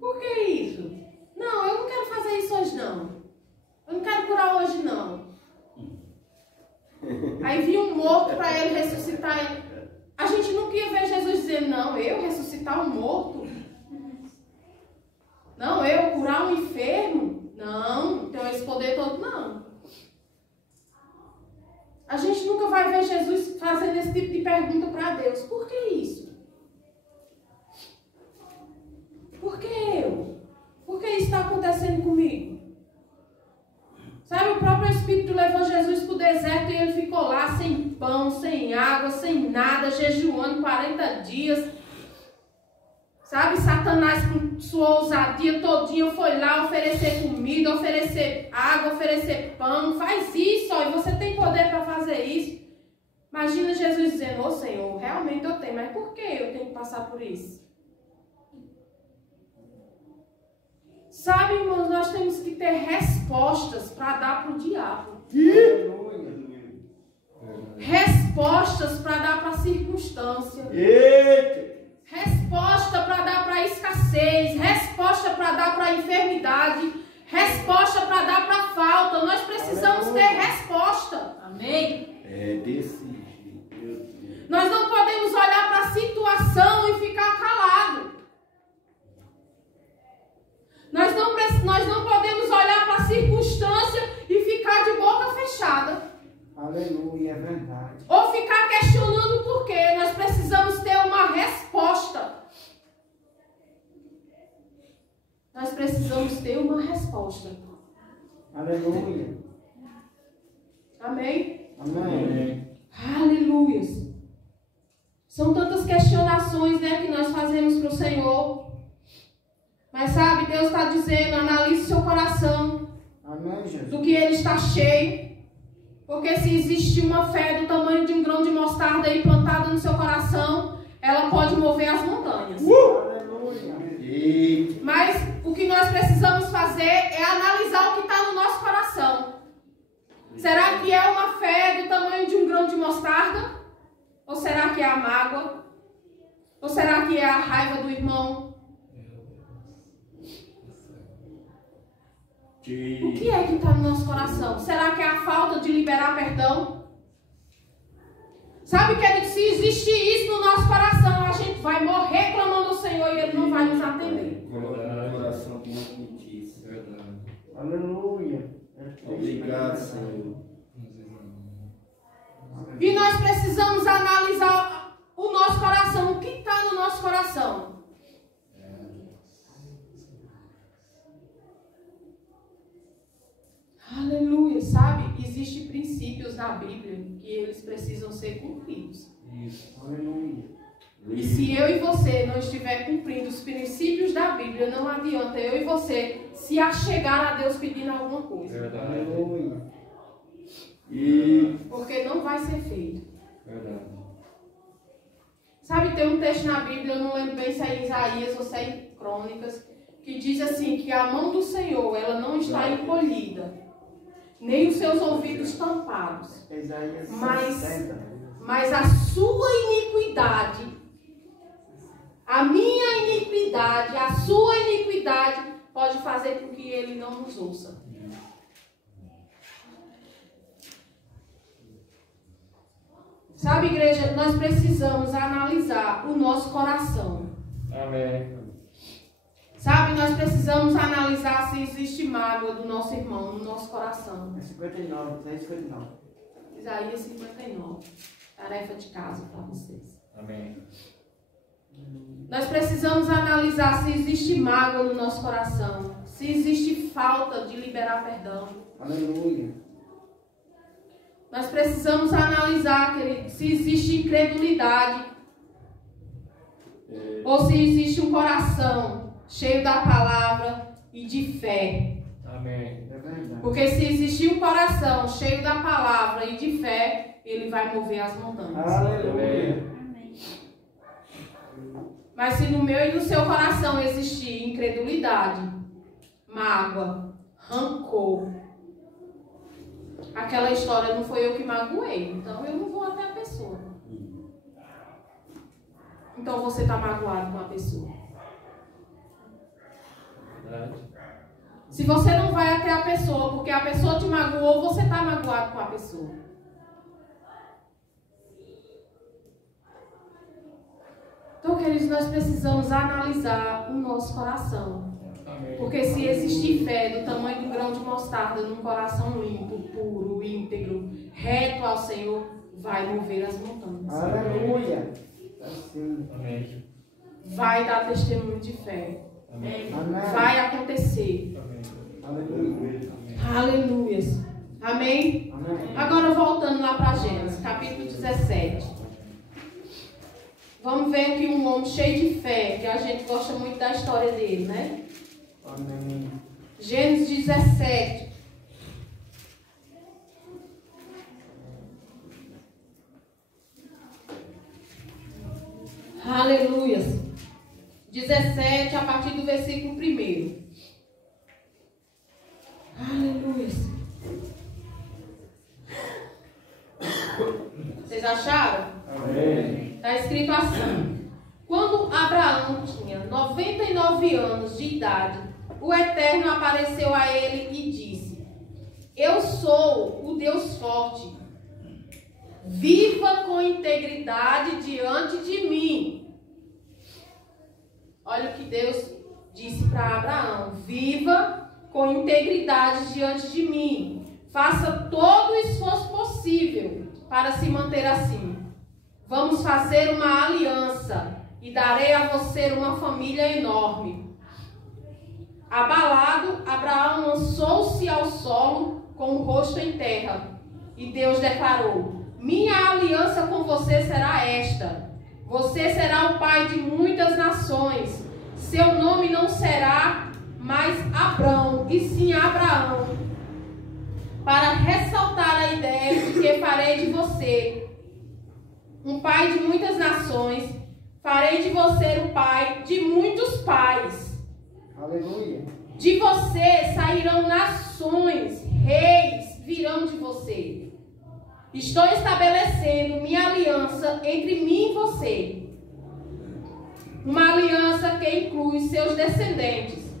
Por que isso? Não, eu não quero fazer isso hoje não. Eu não quero curar hoje não. Aí vinha um morto para ele ressuscitar. A gente nunca ia ver Jesus dizendo, não, eu ressuscitar um morto? Não, eu curar um enfermo? Não, tenho esse poder todo, não. A gente nunca vai ver Jesus fazendo esse tipo de pergunta para Deus. Por que isso? Por que eu? Por que isso está acontecendo comigo? Sabe, o próprio Espírito levou Jesus para o deserto e ele ficou lá sem pão, sem água, sem nada, jejuando 40 dias. Sabe, Satanás com sua ousadia todinha foi lá oferecer comida, oferecer água, oferecer pão. Faz isso, ó, e você tem poder para fazer isso. Imagina Jesus dizendo, ô Senhor, realmente eu tenho, mas por que eu tenho que passar por isso? Sabe, irmãos, nós temos que ter respostas para dar para o diabo. Respostas para dar para a circunstância. Resposta para dar para a escassez. Resposta para dar para a enfermidade. Resposta para dar para a falta. Nós precisamos ter resposta. Amém? É desse jeito. Nós não podemos olhar para a situação e ficar calado. Nós não podemos olhar para a circunstância e ficar de boca fechada. Aleluia, é verdade. Ou ficar questionando por quê. Nós precisamos ter uma resposta. Nós precisamos ter uma resposta. Aleluia. Amém? Amém. Aleluia. São tantas questionações, né, que nós fazemos para o Senhor. Mas sabe, Deus está dizendo, analise seu coração. Amém, Jesus. Do que ele está cheio. Porque se existe uma fé do tamanho de um grão de mostarda aí plantada no seu coração, ela pode mover as montanhas. Aleluia. Mas o que nós precisamos fazer é analisar o que está no nosso coração. Será que é uma fé do tamanho de um grão de mostarda? Ou será que é a mágoa? Ou será que é a raiva do irmão? O que é que está no nosso coração? Será que é a falta de liberar perdão? Sabe, querido, se existe isso no nosso coração, a gente vai morrer clamando ao Senhor e Ele não vai nos atender. Coração com notícia. Aleluia. Obrigado, Senhor. E nós precisamos analisar o nosso coração. O que está no nosso coração? Aleluia, sabe? Existem princípios na Bíblia que eles precisam ser cumpridos. Isso. Aleluia. E se eu e você não estiver cumprindo os princípios da Bíblia, não adianta eu e você se achegar a Deus pedindo alguma coisa. Aleluia. Porque não vai ser feito. Verdade. Sabe, tem um texto na Bíblia, eu não lembro bem se é em Isaías ou se é em Crônicas, que diz assim, que a mão do Senhor, ela não está encolhida, nem os seus ouvidos tampados. Isaías Mas 60. a sua iniquidade, a minha iniquidade, a sua iniquidade pode fazer com que ele não nos ouça. Sabe, igreja, nós precisamos analisar o nosso coração. Amém. Sabe, nós precisamos analisar se existe mágoa do nosso irmão no nosso coração. É 59, Isaías 59. Isaías 59. Tarefa de casa para vocês. Amém. Nós precisamos analisar se existe mágoa no nosso coração, se existe falta de liberar perdão. Aleluia. Nós precisamos analisar, querido, se existe incredulidade ou se existe um coração cheio da palavra e de fé. Amém. É verdade. Porque se existir um coração cheio da palavra e de fé, ele vai mover as montanhas. Aleluia. Mas se no meu e no seu coração existir incredulidade, mágoa, rancor, aquela história não foi eu que magoei, então eu não vou até a pessoa. Então você está magoado com a pessoa. Verdade. Se você não vai até a pessoa porque a pessoa te magoou, você está magoado com a pessoa. Então, queridos, nós precisamos analisar o nosso coração. Amém. Porque se existir fé do tamanho do grão de mostarda num coração limpo, puro, íntegro, reto ao Senhor, vai mover as montanhas. Aleluia. Assim. Amém. Vai dar testemunho de fé. Amém. Amém. Vai acontecer. Amém. Aleluia. Aleluias. Amém? Amém. Agora voltando lá para Gênesis, capítulo 17. Vamos ver aqui um homem cheio de fé, que a gente gosta muito da história dele, né? Amém. Gênesis 17. Aleluias. 17, a partir do versículo 1. Aleluias. Vocês acharam? Amém. Está escrito assim: quando Abraão tinha 99 anos de idade, o Eterno apareceu a ele e disse: eu sou o Deus forte. Viva com integridade diante de mim. Olha o que Deus disse para Abraão: viva com integridade diante de mim. Faça todo o esforço possível para se manter assim. Vamos fazer uma aliança e darei a você uma família enorme. Abalado, Abraão lançou-se ao solo com o rosto em terra. E Deus declarou: minha aliança com você será esta. Você será o pai de muitas nações. Seu nome não será mais Abrão, e sim Abraão. Para ressaltar a ideia de que farei de você um pai de muitas nações, farei de você o pai de muitos pais. Aleluia. De você sairão nações, reis virão de você. Estou estabelecendo minha aliança entre mim e você. Uma aliança que inclui seus descendentes.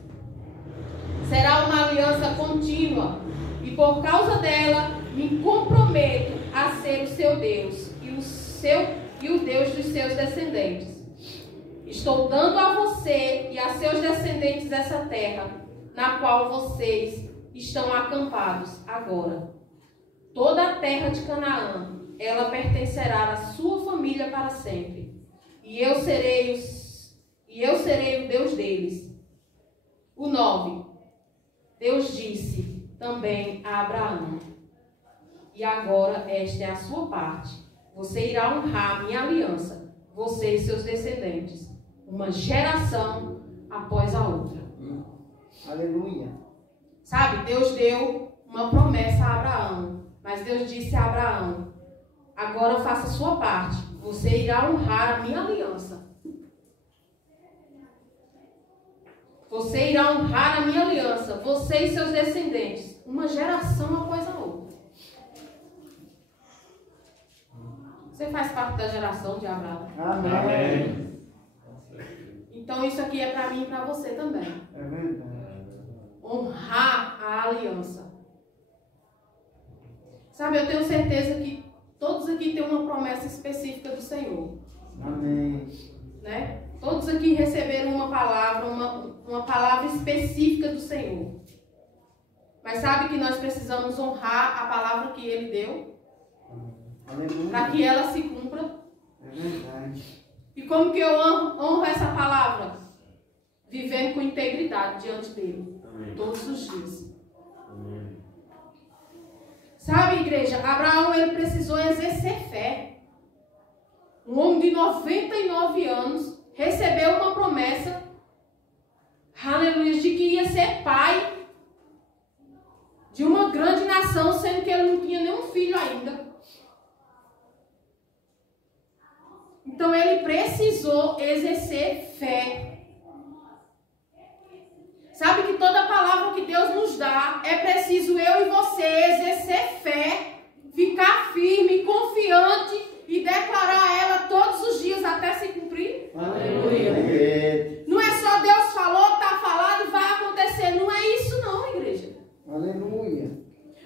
Será uma aliança contínua e por causa dela me comprometo a ser o seu Deus e o Deus dos seus descendentes. Estou dando a você e a seus descendentes essa terra, na qual vocês estão acampados agora. Toda a terra de Canaã, ela pertencerá à sua família para sempre. E eu serei o Deus deles. O 9. Deus disse também a Abraão: e agora esta é a sua parte. Você irá honrar a minha aliança, você e seus descendentes, uma geração após a outra. Aleluia. Sabe, Deus deu uma promessa a Abraão, mas Deus disse a Abraão: agora faça a sua parte, você irá honrar a minha aliança. Você irá honrar a minha aliança, você e seus descendentes, uma geração após a outra. Você faz parte da geração de Abraão. Amém. Então isso aqui é para mim e para você também. É verdade. Honrar a aliança. Sabe, eu tenho certeza que todos aqui têm uma promessa específica do Senhor. Amém. Né? Todos aqui receberam uma palavra específica do Senhor. Mas sabe que nós precisamos honrar a palavra que Ele deu? Para que ela se cumpra. É verdade. E como que eu honro essa palavra? Vivendo com integridade diante dele. Amém. Todos os dias. Amém. Sabe, igreja, Abraão ele precisou exercer fé. Um homem de 99 anos recebeu uma promessa, aleluia, de que ia ser pai de uma grande nação, sendo que ele não tinha nenhum filho ainda. Então ele precisou exercer fé. Sabe que toda palavra que Deus nos dá, é preciso eu e você exercer fé, ficar firme, confiante e declarar ela todos os dias até se cumprir. Aleluia. Não é só Deus falou, está falado e vai acontecer. Não é isso não, igreja. Aleluia.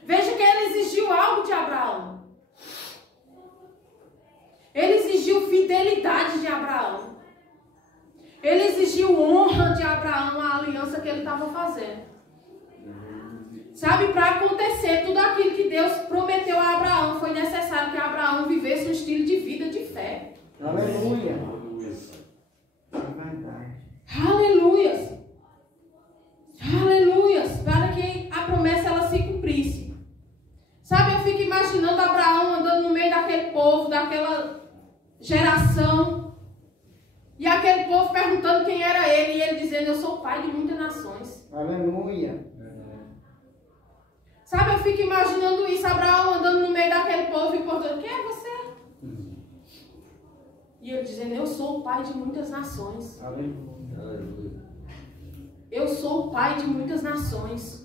Veja que ele exigiu algo de Abraão. Ele exigiu fidelidade de Abraão. Ele exigiu honra de Abraão, a aliança que ele estava fazendo. Sabe, para acontecer tudo aquilo que Deus prometeu a Abraão, foi necessário que Abraão vivesse um estilo de vida de fé. Aleluia. É verdade. Aleluias. Aleluias. Para que a promessa ela se cumprisse. Sabe, eu fico imaginando Abraão andando no meio daquele povo, daquela geração. E aquele povo perguntando quem era ele. E ele dizendo, eu sou o pai de muitas nações. Aleluia. Sabe, eu fico imaginando isso. Abraão andando no meio daquele povo e perguntando, quem é você? E ele dizendo, eu sou o pai de muitas nações. Aleluia. Eu sou o pai de muitas nações.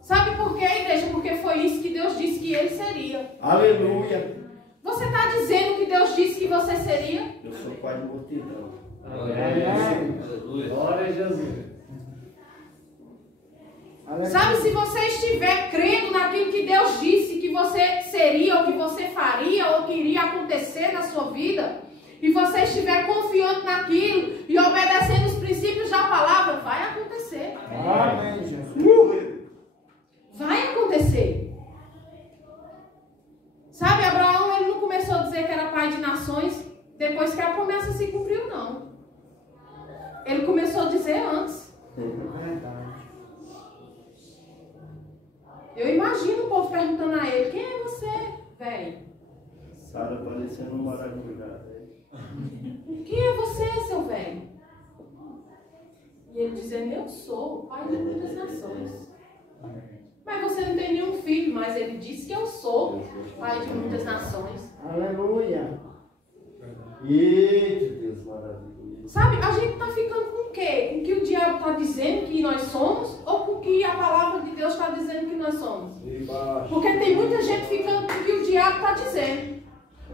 Sabe por quê, igreja? Porque foi isso que Deus disse que ele seria. Aleluia. Você está dizendo que Deus disse que você seria? Eu sou pai de multidão. Aleluia. Glória a Jesus. Sabe, se você estiver crendo naquilo que Deus disse que você seria, ou que você faria, ou que iria acontecer na sua vida, e você estiver confiando naquilo e obedecendo os princípios da palavra, vai acontecer. Amém, Jesus. Vai acontecer. Sabe, Abraão, ele não começou a dizer que era pai de nações depois que a promessa se cumpriu, não. Ele começou a dizer antes. É verdade. Eu imagino o povo perguntando a ele, quem é você, velho? Sara parecendo um maracujá. Quem é você, seu velho? E ele dizendo, eu sou o pai de muitas nações. Mas você não tem nenhum filho, mas ele disse que eu sou pai de muitas nações. Aleluia. Eita, Deus maravilhoso. Sabe, a gente está ficando com o quê? Com o que o diabo está dizendo que nós somos, ou com o que a palavra de Deus está dizendo que nós somos? Porque tem muita gente ficando com o que o diabo está dizendo.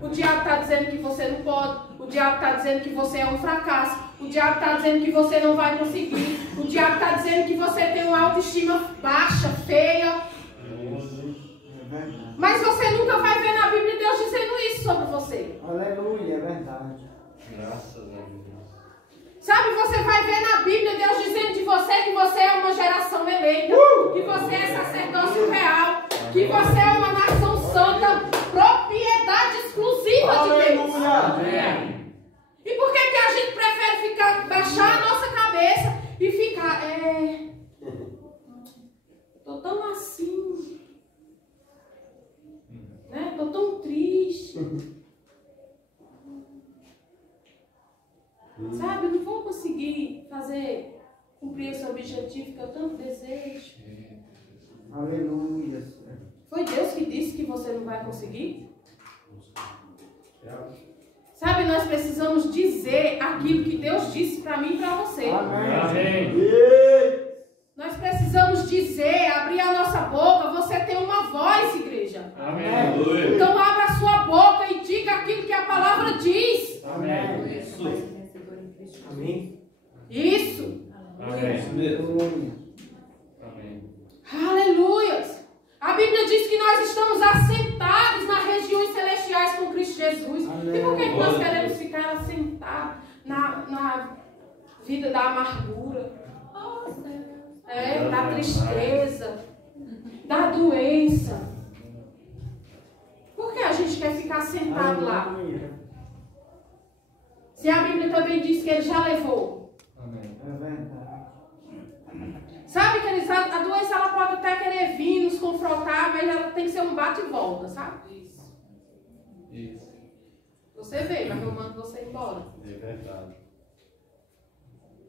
O diabo está dizendo que você não pode. O diabo está dizendo que você é um fracasso. O diabo está dizendo que você não vai conseguir. O diabo está dizendo que você tem uma autoestima baixa, feia. Mas você nunca vai ver na Bíblia Deus dizendo isso sobre você. Aleluia, é verdade. Graças a Deus. Sabe, você vai ver na Bíblia Deus dizendo de você que você é uma geração eleita, que você é sacerdócio real, que você é uma nação santa, propriedade exclusiva de Deus. Amém. E por que a gente prefere baixar a nossa cabeça e ficar, tô tão assim, né? Tô tão triste. Sabe, eu não vou conseguir cumprir esse objetivo que eu tanto desejo. Aleluia. Foi Deus que disse que você não vai conseguir? Sabe, nós precisamos dizer aquilo que Deus disse para mim e para você. Amém. Amém. Nós precisamos dizer, abrir a nossa boca. Então abra a sua boca e diga aquilo que a palavra diz. Amém. Amém. Isso. Amém. Amém. Aleluias. A Bíblia diz que nós estamos assentados nas regiões celestiais com Cristo Jesus. Amém. E por que nós queremos ficar assentados na vida da amargura? Da tristeza, da doença. Por que a gente quer ficar sentado lá? Se a Bíblia também diz que ele já levou. Amém. É verdade. Sabe, queridos, a doença ela pode até querer vir nos confrontar, mas ela tem que ser um bate e volta, sabe? Isso. Você veio, mas eu mando você embora. É verdade.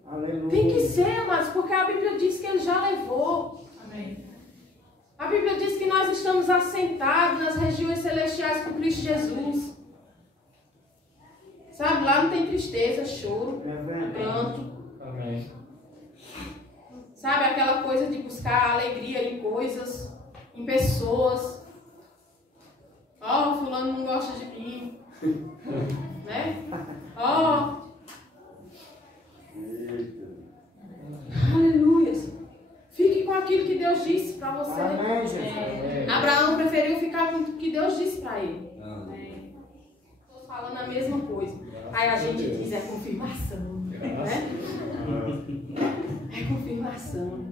Aleluia. Tem que ser, mas porque a Bíblia diz que ele já levou. Amém. A Bíblia diz que nós estamos assentados nas regiões celestiais com Cristo Jesus. Sabe, lá não tem tristeza, choro, É verdade. pranto. Amém. Sabe, aquela coisa de buscar alegria em coisas, em pessoas. Ó, fulano não gosta de mim. Né? Ó. Aleluias. Fique com aquilo que Deus disse para você. Amém, Jesus. Amém. Abraão preferiu ficar com o que Deus disse para ele. Estou falando a mesma coisa. Aí a gente diz, é confirmação. Né? É confirmação.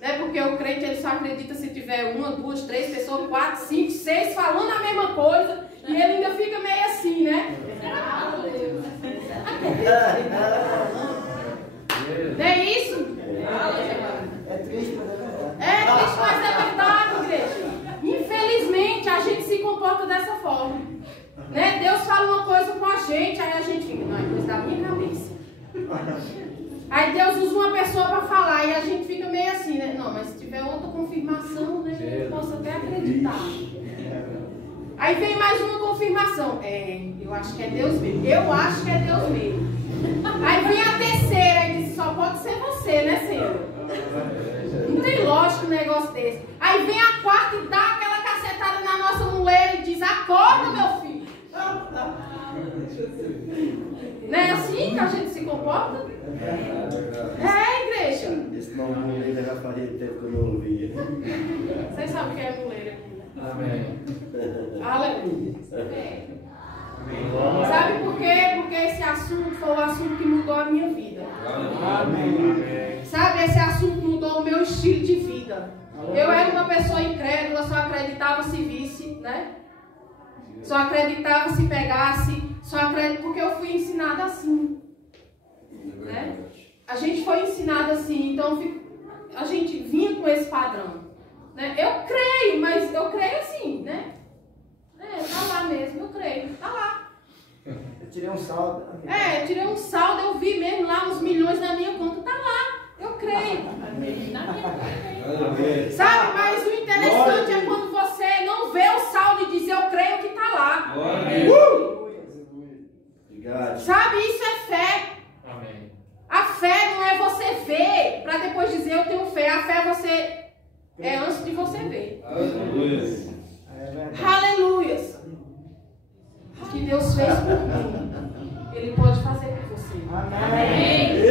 Né? Porque o crente ele só acredita se tiver 1, 2, 3 pessoas, 4, 5, 6 falando a mesma coisa. E ele ainda fica meio assim, né? Não é isso? É triste, mas é verdade. É triste, mas é verdade, igreja. Infelizmente, a gente se comporta dessa forma. Né? Deus fala uma coisa com a gente, aí a gente fica, não, é coisa da minha cabeça. Aí Deus usa uma pessoa para falar, e a gente fica meio assim, né? Não, mas se tiver outra confirmação, né? Eu posso até acreditar. Aí vem mais uma confirmação. Eu acho que é Deus mesmo. Eu acho que é Deus mesmo. Aí vem a terceira e diz, só pode ser você, né, Senhor? Não tem lógico um negócio desse. Aí vem a quarta e dá aquela cacetada na nossa mulher e diz, acorda, meu filho. Não é assim que a gente se comporta? É, igreja. Esse nome mulher já fazia tempo que eu não ouvia. Vocês sabem o que é mulher aqui, né? Amém. Aleluia. Amém. Sabe por quê? Porque esse assunto foi o assunto que mudou a minha vida. Amém. Sabe, esse assunto mudou o meu estilo de vida. Eu era uma pessoa incrédula, só acreditava se visse, né? Só acreditava se pegasse, só acreditava porque eu fui ensinada assim. Né? A gente foi ensinada assim, então a gente vinha com esse padrão. Né? Eu creio, mas eu creio assim, né? Tá lá mesmo, eu creio, tá lá. Eu tirei um saldo. Eu tirei um saldo, eu vi mesmo lá uns milhões na minha conta, tá lá, eu creio. Sabe, mas o interessante é quando você não vê o saldo e diz, eu creio que tá lá. Obrigado. Sabe, isso é fé. Amém. A fé não é você ver para depois dizer eu tenho fé. A fé é antes de você ver. É verdade. Aleluias. O que Deus fez por mim, Ele pode fazer por você. Amém.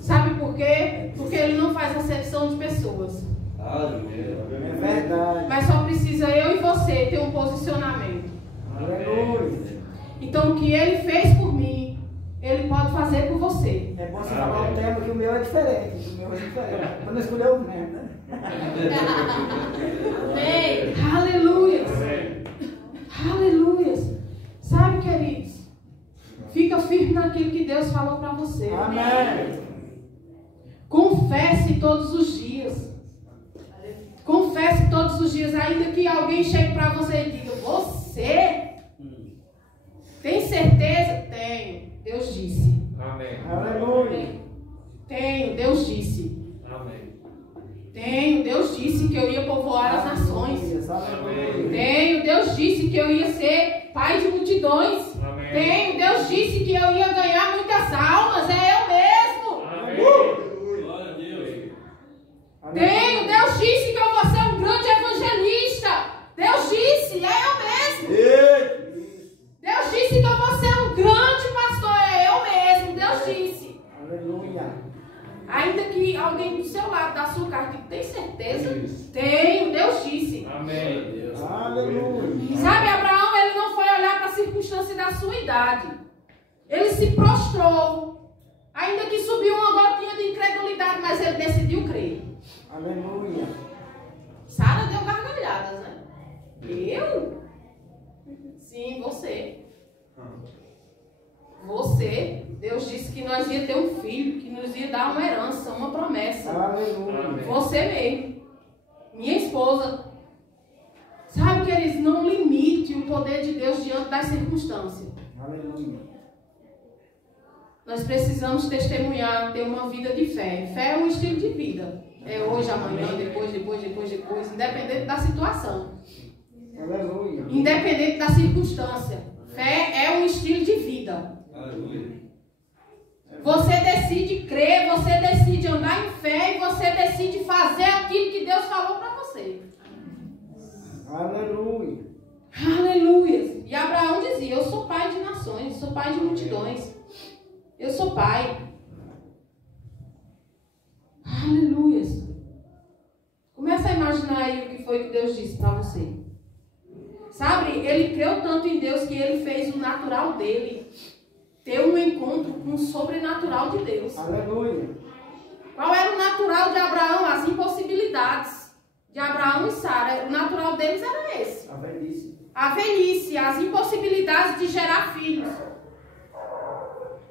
Sabe por quê? Porque Ele não faz acepção de pessoas. É verdade. Mas só precisa eu e você ter um posicionamento. Aleluia. Então o que Ele fez por mim, Ele pode fazer por você. É bom você falar um tema que o meu é diferente. O meu é diferente. Quando eu escolher o mesmo, né? Amém. Aleluia. Aleluia. Sabe, queridos? Fica firme naquilo que Deus falou para você. Amém. Confesse todos os dias. Confesse todos os dias, ainda que alguém chegue para você e diga, você tem certeza? Tenho. Deus disse. Amém. Aleluia. Tenho. Deus disse. Amém. Tenho. Deus disse que eu ia povoar as nações. Aleluia. Tenho. Deus disse que eu ia ser pai de multidões. Amém. Tenho. Deus disse que eu ia ganhar muitas almas. É eu mesmo. Amém. Glória a Deus. Tenho. Deus disse que eu vou ser um grande evangelista. Deus Ainda que alguém do seu lado, da sua casa, tem certeza? Isso. Tenho, Deus disse. Amém. Deus. Aleluia. Sabe, Abraão, ele não foi olhar para a circunstância da sua idade. Ele se prostrou. Ainda que subiu uma gotinha de incredulidade, mas ele decidiu crer. Aleluia. Sara deu gargalhadas, né? Eu? Sim, você. Você. Deus disse que nós ia ter um filho, que nos ia dar uma herança, uma promessa. Aleluia. Você mesmo. Minha esposa. Sabe que eles não limitem o poder de Deus diante das circunstâncias. Aleluia. Nós precisamos testemunhar, ter uma vida de fé. Fé é um estilo de vida. É hoje, amanhã, depois, independente da situação. Aleluia. Independente da circunstância. Fé é um estilo de vida. Aleluia. Você decide crer, você decide andar em fé e você decide fazer aquilo que Deus falou para você. Aleluia. Aleluia. E Abraão dizia, eu sou pai de nações, sou pai de multidões. Eu sou pai. Aleluia. Começa a imaginar aí o que foi que Deus disse para você. Sabe, ele creu tanto em Deus que ele fez o natural dele ter um encontro com o sobrenatural de Deus. Aleluia. Qual era o natural de Abraão? As impossibilidades de Abraão e Sara. O natural deles era esse. A velhice. A velhice, as impossibilidades de gerar filhos.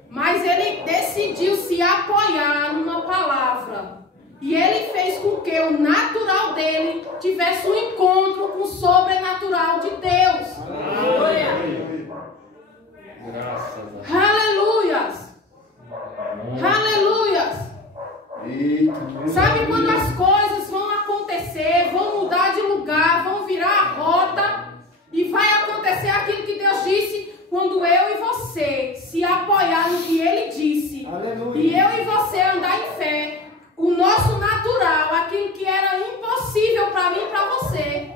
Mas ele decidiu se apoiar numa palavra. E ele fez com que o natural dele tivesse um encontro com o sobrenatural de Deus. Aleluia. Graças a Deus. Aleluias. Aleluias. Eita. Sabe quando as coisas vão acontecer, vão mudar de lugar, vão virar a rota e vai acontecer aquilo que Deus disse quando eu e você se apoiar no que Ele disse. Aleluia. E eu e você andar em fé. O nosso natural, aquilo que era impossível para mim e para você,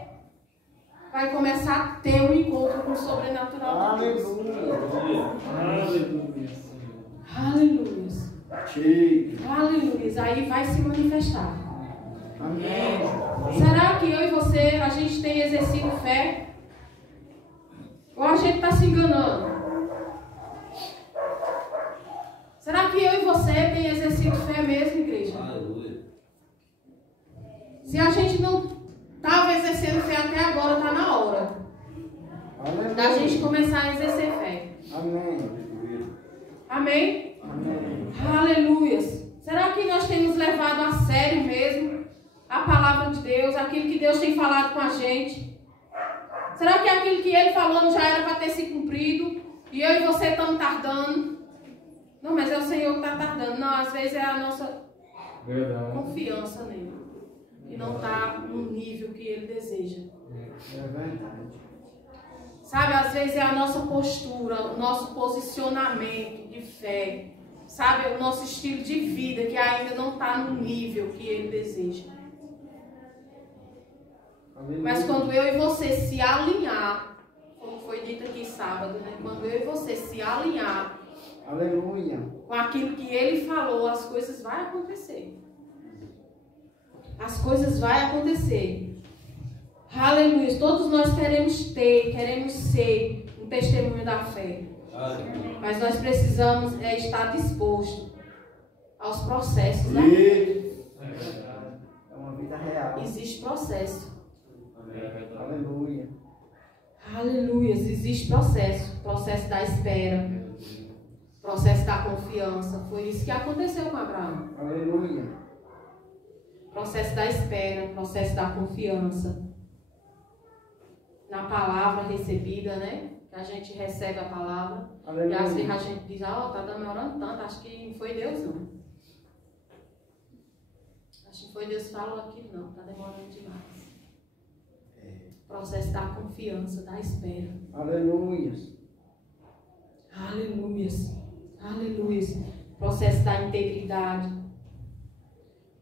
vai começar a ter um encontro com o sobrenatural de Deus. Aleluia. Aleluia, Senhor. Aleluia. Cheio. Aleluia. Aí vai se manifestar. Amém. Será que eu e você, a gente tem exercido fé? Ou a gente está se enganando? Será que eu e você tem exercido fé mesmo, igreja? Aleluia. Se a gente não estava exercendo fé até agora, está na hora da gente começar a exercer fé. Amém. Amém? Amém. Aleluia. Será que nós temos levado a sério mesmo a palavra de Deus, aquilo que Deus tem falado com a gente? Será que aquilo que Ele falou já era para ter se cumprido e eu e você estamos tardando? Não, mas é o Senhor que está tardando. Não, às vezes é a nossa confiança nele, que não está no nível que Ele deseja. É verdade. Sabe, às vezes é a nossa postura, o nosso posicionamento de fé, sabe, o nosso estilo de vida que ainda não está no nível que Ele deseja. Aleluia. Mas quando eu e você se alinhar, como foi dito aqui sábado, né? Quando eu e você se alinhar Aleluia. com aquilo que Ele falou, as coisas vão acontecer. As coisas vão acontecer. Aleluia. Todos nós queremos ser um testemunho da fé. Aleluia. Mas nós precisamos estar disposto aos processos da fé. E... É uma vida real. Existe processo. Aleluia. Aleluia. Existe processo. Processo da espera. Processo da confiança. Foi isso que aconteceu com Abraão. Aleluia. Processo da espera. Processo da confiança. Na palavra recebida, né? Que a gente recebe a palavra. Aleluia. E às vezes a gente diz, tá demorando tanto, acho que não foi Deus não. Acho que não foi Deus que falou aquilo não, tá demorando demais. Processo da confiança, da espera. Aleluia. Aleluia. Aleluia. Processo da integridade.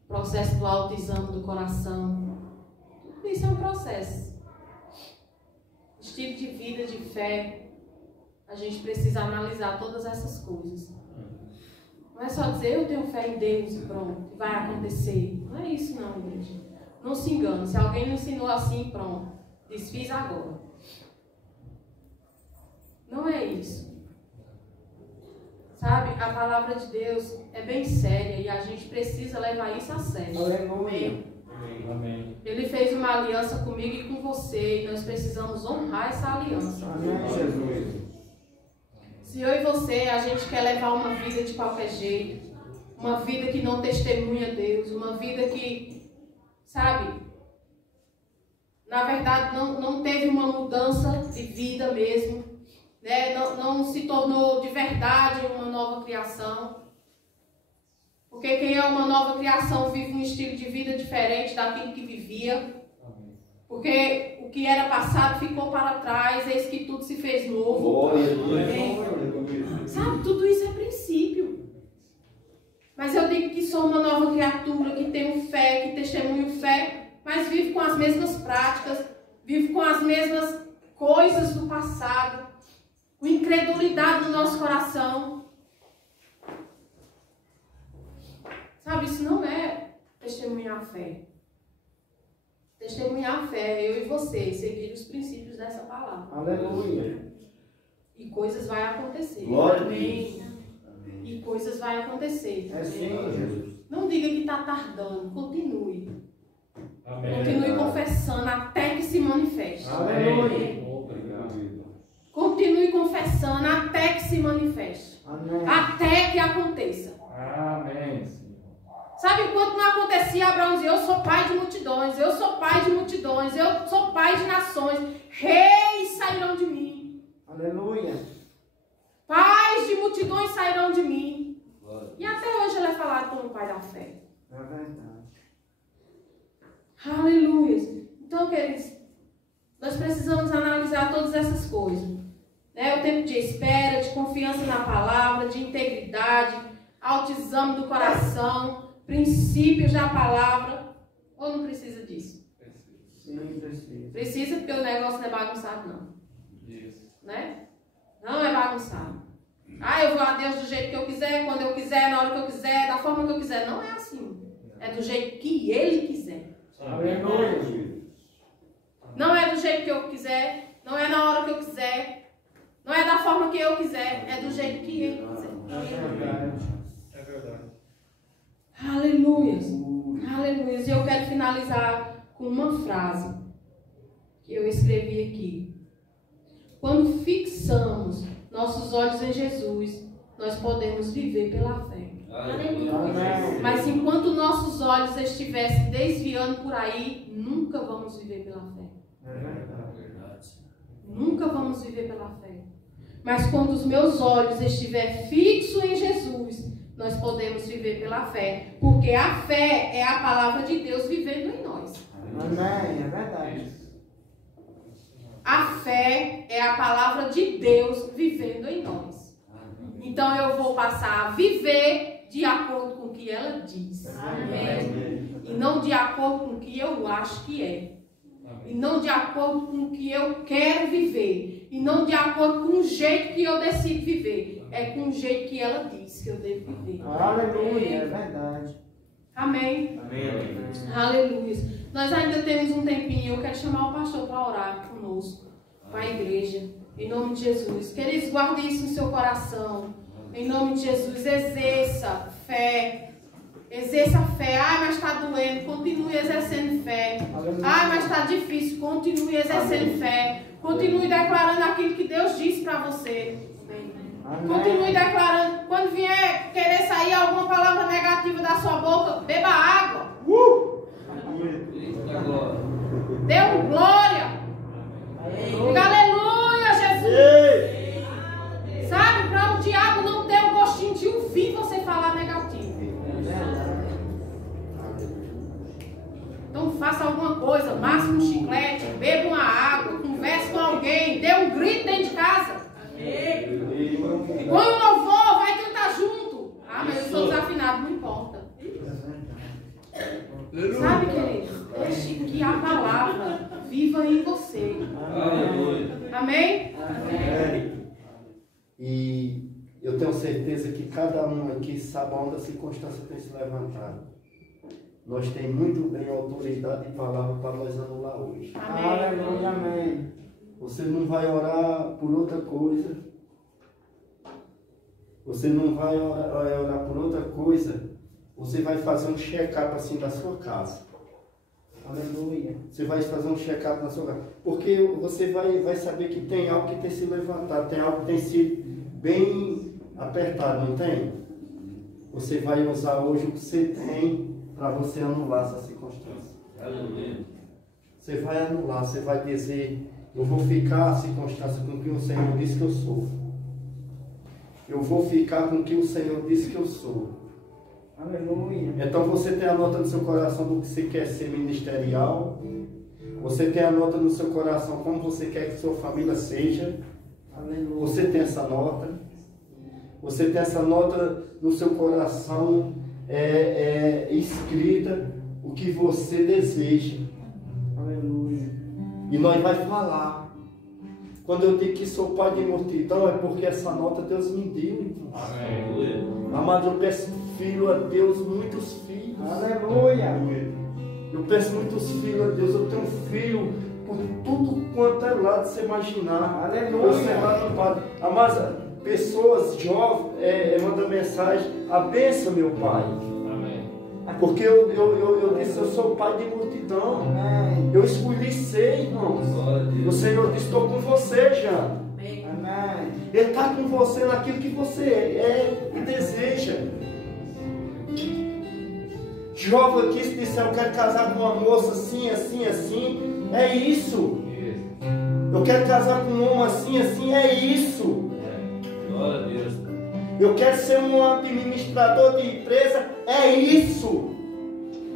Processo do autoexame do coração. Tudo isso é um processo. Estilo de vida, de fé. A gente precisa analisar todas essas coisas. Não Não é só dizer eu tenho fé em Deus e pronto, vai acontecer. Não é isso não, igreja. Não se engane. Se alguém não ensinou assim, pronto. Desfiz agora. Não é isso. Sabe, a palavra de Deus é bem séria e a gente precisa levar isso a sério. Amém. Amém. Ele fez uma aliança comigo e com você e nós precisamos honrar essa aliança. Amém, Jesus. Se eu e você, a gente quer levar uma vida de qualquer jeito, uma vida que não testemunha Deus, uma vida que, sabe, na verdade não teve uma mudança de vida mesmo, né? Não se tornou de verdade uma nova criação. Porque quem é uma nova criação vive um estilo de vida diferente daquilo que vivia. Porque o que era passado ficou para trás, eis que tudo se fez novo. Sabe, tudo isso é princípio. Mas eu digo que sou uma nova criatura, que tenho fé, que testemunho fé, mas vivo com as mesmas práticas, vivo com as mesmas coisas do passado, com incredulidade no nosso coração. Sabe, isso não é testemunhar a fé. Testemunhar a fé é eu e você, seguir os princípios dessa palavra. Aleluia. E coisas vão acontecer. Glória a Amém. Deus. E coisas vão acontecer. É sim, Jesus. Não diga que está tardando, continue. Amém. Continue confessando até que se manifeste. Aleluia. Obrigado. Continue confessando até que se manifeste. Amém. Até que aconteça. Amém, Senhor. Sabe, enquanto não acontecia, Abraão dizia, eu sou pai de multidões, eu sou pai de multidões, eu sou pai de nações, reis sairão de mim. Aleluia. Pais de multidões sairão de mim. E até hoje ele é falado como pai da fé. É verdade. Aleluia. Então, queridos, nós precisamos analisar todas essas coisas. Né? O tempo de espera, de confiança na palavra, de integridade, autoexame do coração, princípios da palavra. Ou não precisa disso? Sim, precisa. Precisa, porque o negócio não é bagunçado, não. Isso. Né? Não é bagunçado. Ah, eu vou a Deus do jeito que eu quiser, quando eu quiser, na hora que eu quiser, da forma que eu quiser. Não é assim. É do jeito que Ele quiser. Aleluia. Não é do jeito que eu quiser, não é na hora que eu quiser, não é da forma que eu quiser, é do jeito que Ele quiser. É verdade. É verdade. Aleluia. Aleluia. E eu quero finalizar com uma frase que eu escrevi aqui. Quando fixamos nossos olhos em Jesus, nós podemos viver pela fé. Amém. Mas enquanto nossos olhos estivessem desviando por aí, nunca vamos viver pela fé. É verdade. Nunca vamos viver pela fé. Mas quando os meus olhos estiverem fixos em Jesus, nós podemos viver pela fé. Porque a fé é a palavra de Deus vivendo em nós. Amém. É verdade. A fé é a palavra de Deus vivendo em nós. Então eu vou passar a viver de acordo com o que ela diz. Amém. E não de acordo com o que eu acho que é. E não de acordo com o que eu quero viver. E não de acordo com o jeito que eu decido viver. É com o jeito que ela diz que eu devo viver. Aleluia. É verdade. Amém. Aleluia. Nós ainda temos um tempinho. Eu quero chamar o pastor para orar conosco, para a igreja. Em nome de Jesus. Queridos, guarde isso no seu coração. Em nome de Jesus. Exerça fé. Exerça fé. Ai, mas está doendo. Continue exercendo fé. Ai, mas está difícil. Continue exercendo fé. Continue declarando aquilo que Deus disse para você. Amém. Continue declarando. Quando vier querer sair alguma palavra negativa da sua boca, beba água. Dê um glória. Diga aleluia, Jesus. Sabe, para o diabo não ter o gostinho de ouvir você falar negativo. Então faça alguma coisa, masque um chiclete, beba uma água, converse com alguém, dê um grito dentro de casa. Põe um louvor, vai cantar junto. Ah, mas eu sou desafinado, não importa. Sabe, querido? Deixe que a palavra viva em você. Amém? E eu eu tenho certeza que cada um aqui sabe onde a circunstância tem se levantado. Nós temos muito bem autoridade e palavra para nós anular hoje. Aleluia, amém. Você não vai orar por outra coisa. Você não vai orar por outra coisa. Você vai fazer um check-up assim da sua casa. Aleluia. Você vai fazer um check-up na sua casa. Porque você vai saber que tem algo que tem se levantado. Tem algo que tem sido bem apertado, não tem? Você vai usar hoje o que você tem para você anular essa circunstância. Aleluia. Você vai anular, você vai dizer: eu vou ficar a circunstância com que o Senhor disse que eu sou. Eu vou ficar com o que o Senhor disse que eu sou. Aleluia. Então você tem a nota no seu coração do que você quer ser ministerial. Você tem a nota no seu coração como você quer que sua família seja. Aleluia. Você tem essa nota. Você tem essa nota no seu coração escrita o que você deseja. Aleluia. E nós vai falar. Quando eu digo que sou pai de multidão, é porque essa nota Deus me deu, irmão. Aleluia. Amado, eu peço filho a Deus, muitos filhos. Aleluia. Eu peço muitos filhos a Deus. Eu tenho filho por tudo quanto é lado você imaginar. Aleluia. Eu sei lá no Padre. Amadas, pessoas jovens mandam mensagem: abençoa meu pai. Amém. Porque eu disse: eu sou pai de multidão. Amém. Eu escolhi ser, irmãos. Glória a Deus. O Senhor disse: estou com você, Jean. Amém. Ele está com você naquilo que você é e deseja. Jovem aqui, se disser: eu quero casar com uma moça assim, assim, assim, é isso. Eu quero casar com um homem assim, assim, é isso. Glória a Deus. Eu quero ser um administrador de empresa, é isso.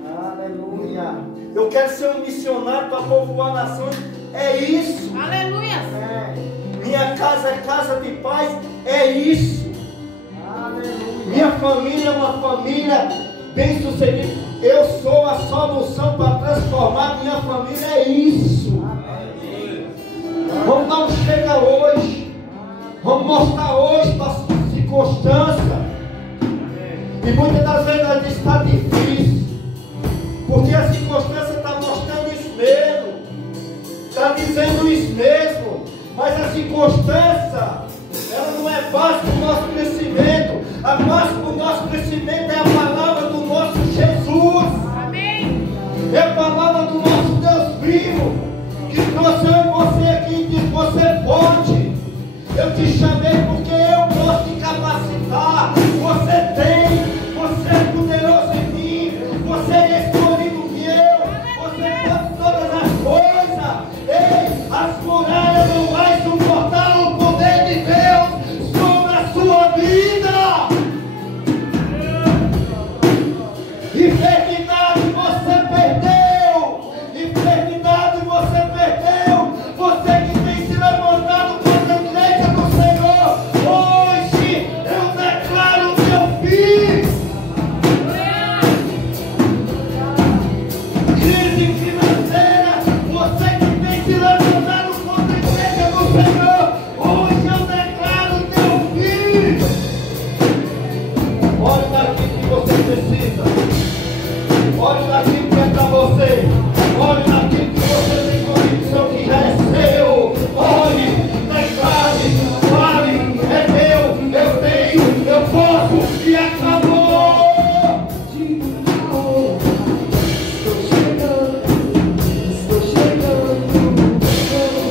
Aleluia. Eu quero ser um missionário para povoar nações, é isso. Aleluia. Amém. Minha casa é casa de paz, é isso. Aleluia. Minha família é uma família bem sucedida. Eu sou a solução para transformar minha família, é isso. Aleluia. Vamos dar um chega hoje. Vamos mostrar hoje para a circunstância. E muitas das vezes nós dizemos: está difícil. Porque a circunstância está mostrando isso mesmo. Está dizendo isso mesmo. Mas a circunstância, ela não é base para o nosso crescimento. A base para o nosso crescimento é a palavra do nosso Jesus. Amém. É a palavra do nosso Deus vivo, que trouxe eu e você aqui e disse: você pode. Eu te chamei porque eu posso te capacitar. Você tem, você é poderoso em mim, você é escolhido meu, você pode todas as coisas. Ei, as muralhas não vai suportar o poder de Deus sobre a sua vida. Enfermidade você perdeu, enfermidade você perdeu. Você que tem se levantado contra a igreja do Senhor, hoje eu declaro teu fim. Crise financeira, você que tem se levantado contra a igreja do Senhor, hoje eu declaro teu fim. Olhe naquilo que você precisa. Olhe naquilo que é para você. Olhe naquilo que você tem convicção que já é seu. Olhe, declare, fale, é meu, eu tenho, eu posso, e acabou.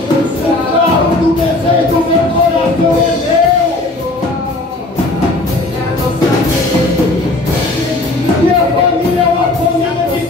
O carro do desejo do meu coração é meu. Minha família é uma família de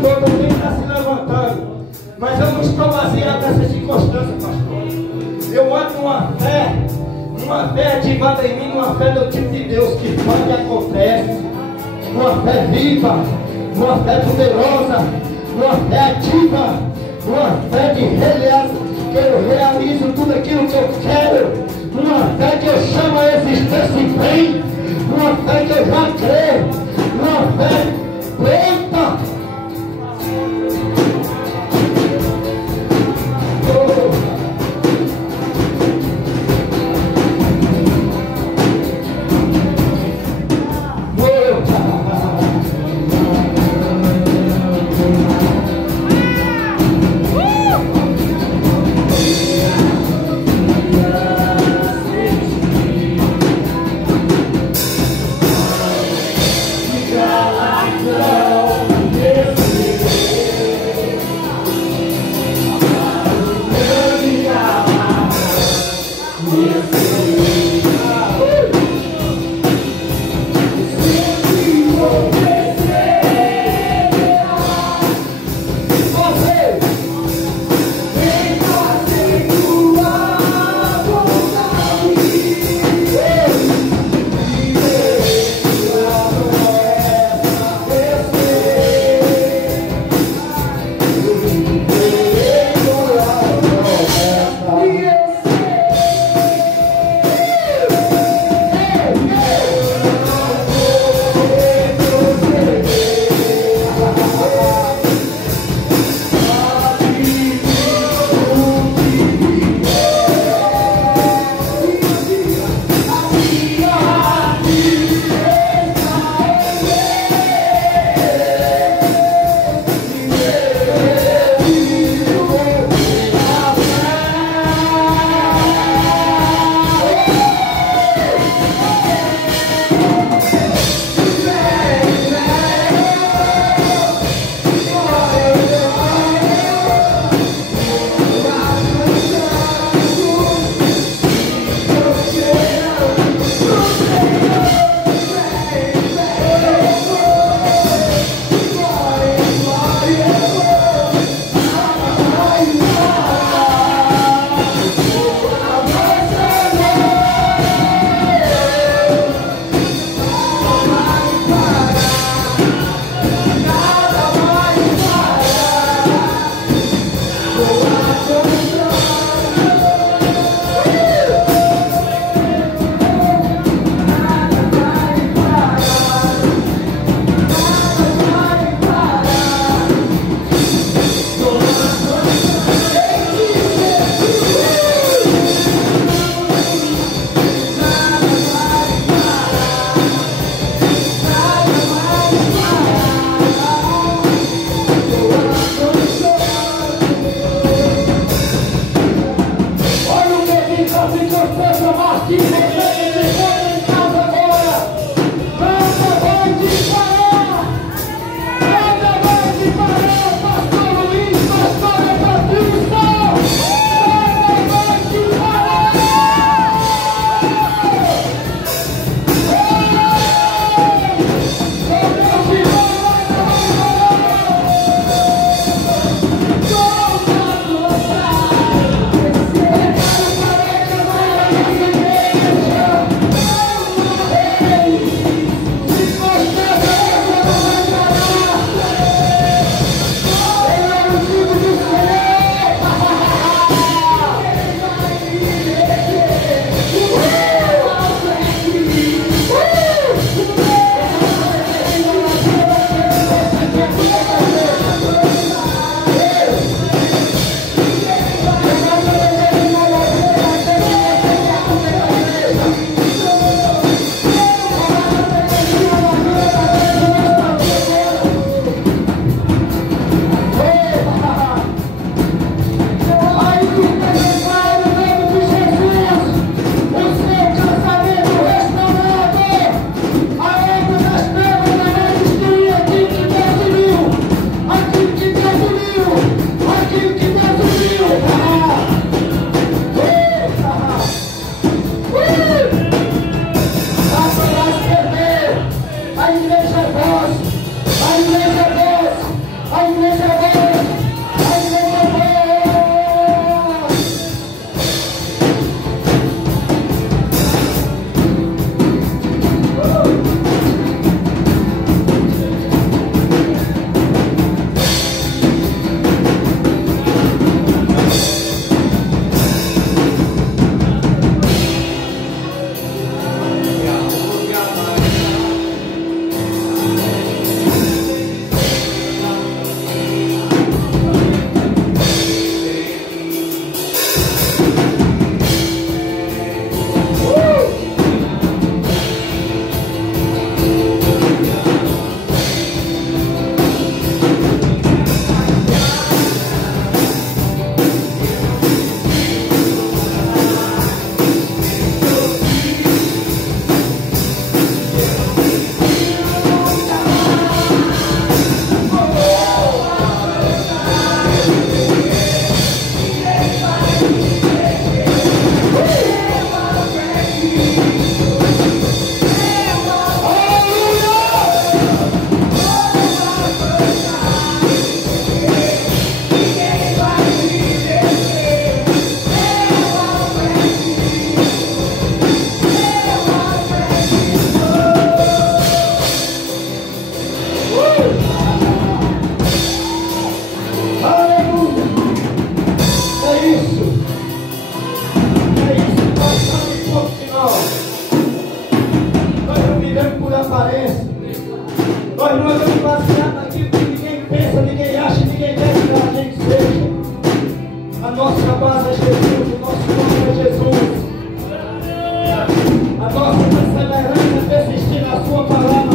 toda alguém está se levantando. Mas eu não estou baseado nessa circunstância, pastor. Eu ando numa fé ativada em mim, numa fé do tipo de Deus que pode acontece. Uma fé viva, uma fé poderosa, uma fé ativa, uma fé de que eu realizo tudo aquilo que eu quero. Uma fé que eu chamo a existência em bem, uma fé que eu já creio, uma fé pronta. aparência. Nós não vamos basear naquilo que ninguém pensa, ninguém acha, ninguém quer que a gente seja. A nossa base é Jesus, o nosso nome é Jesus. A nossa perseverança é persistir na sua palavra.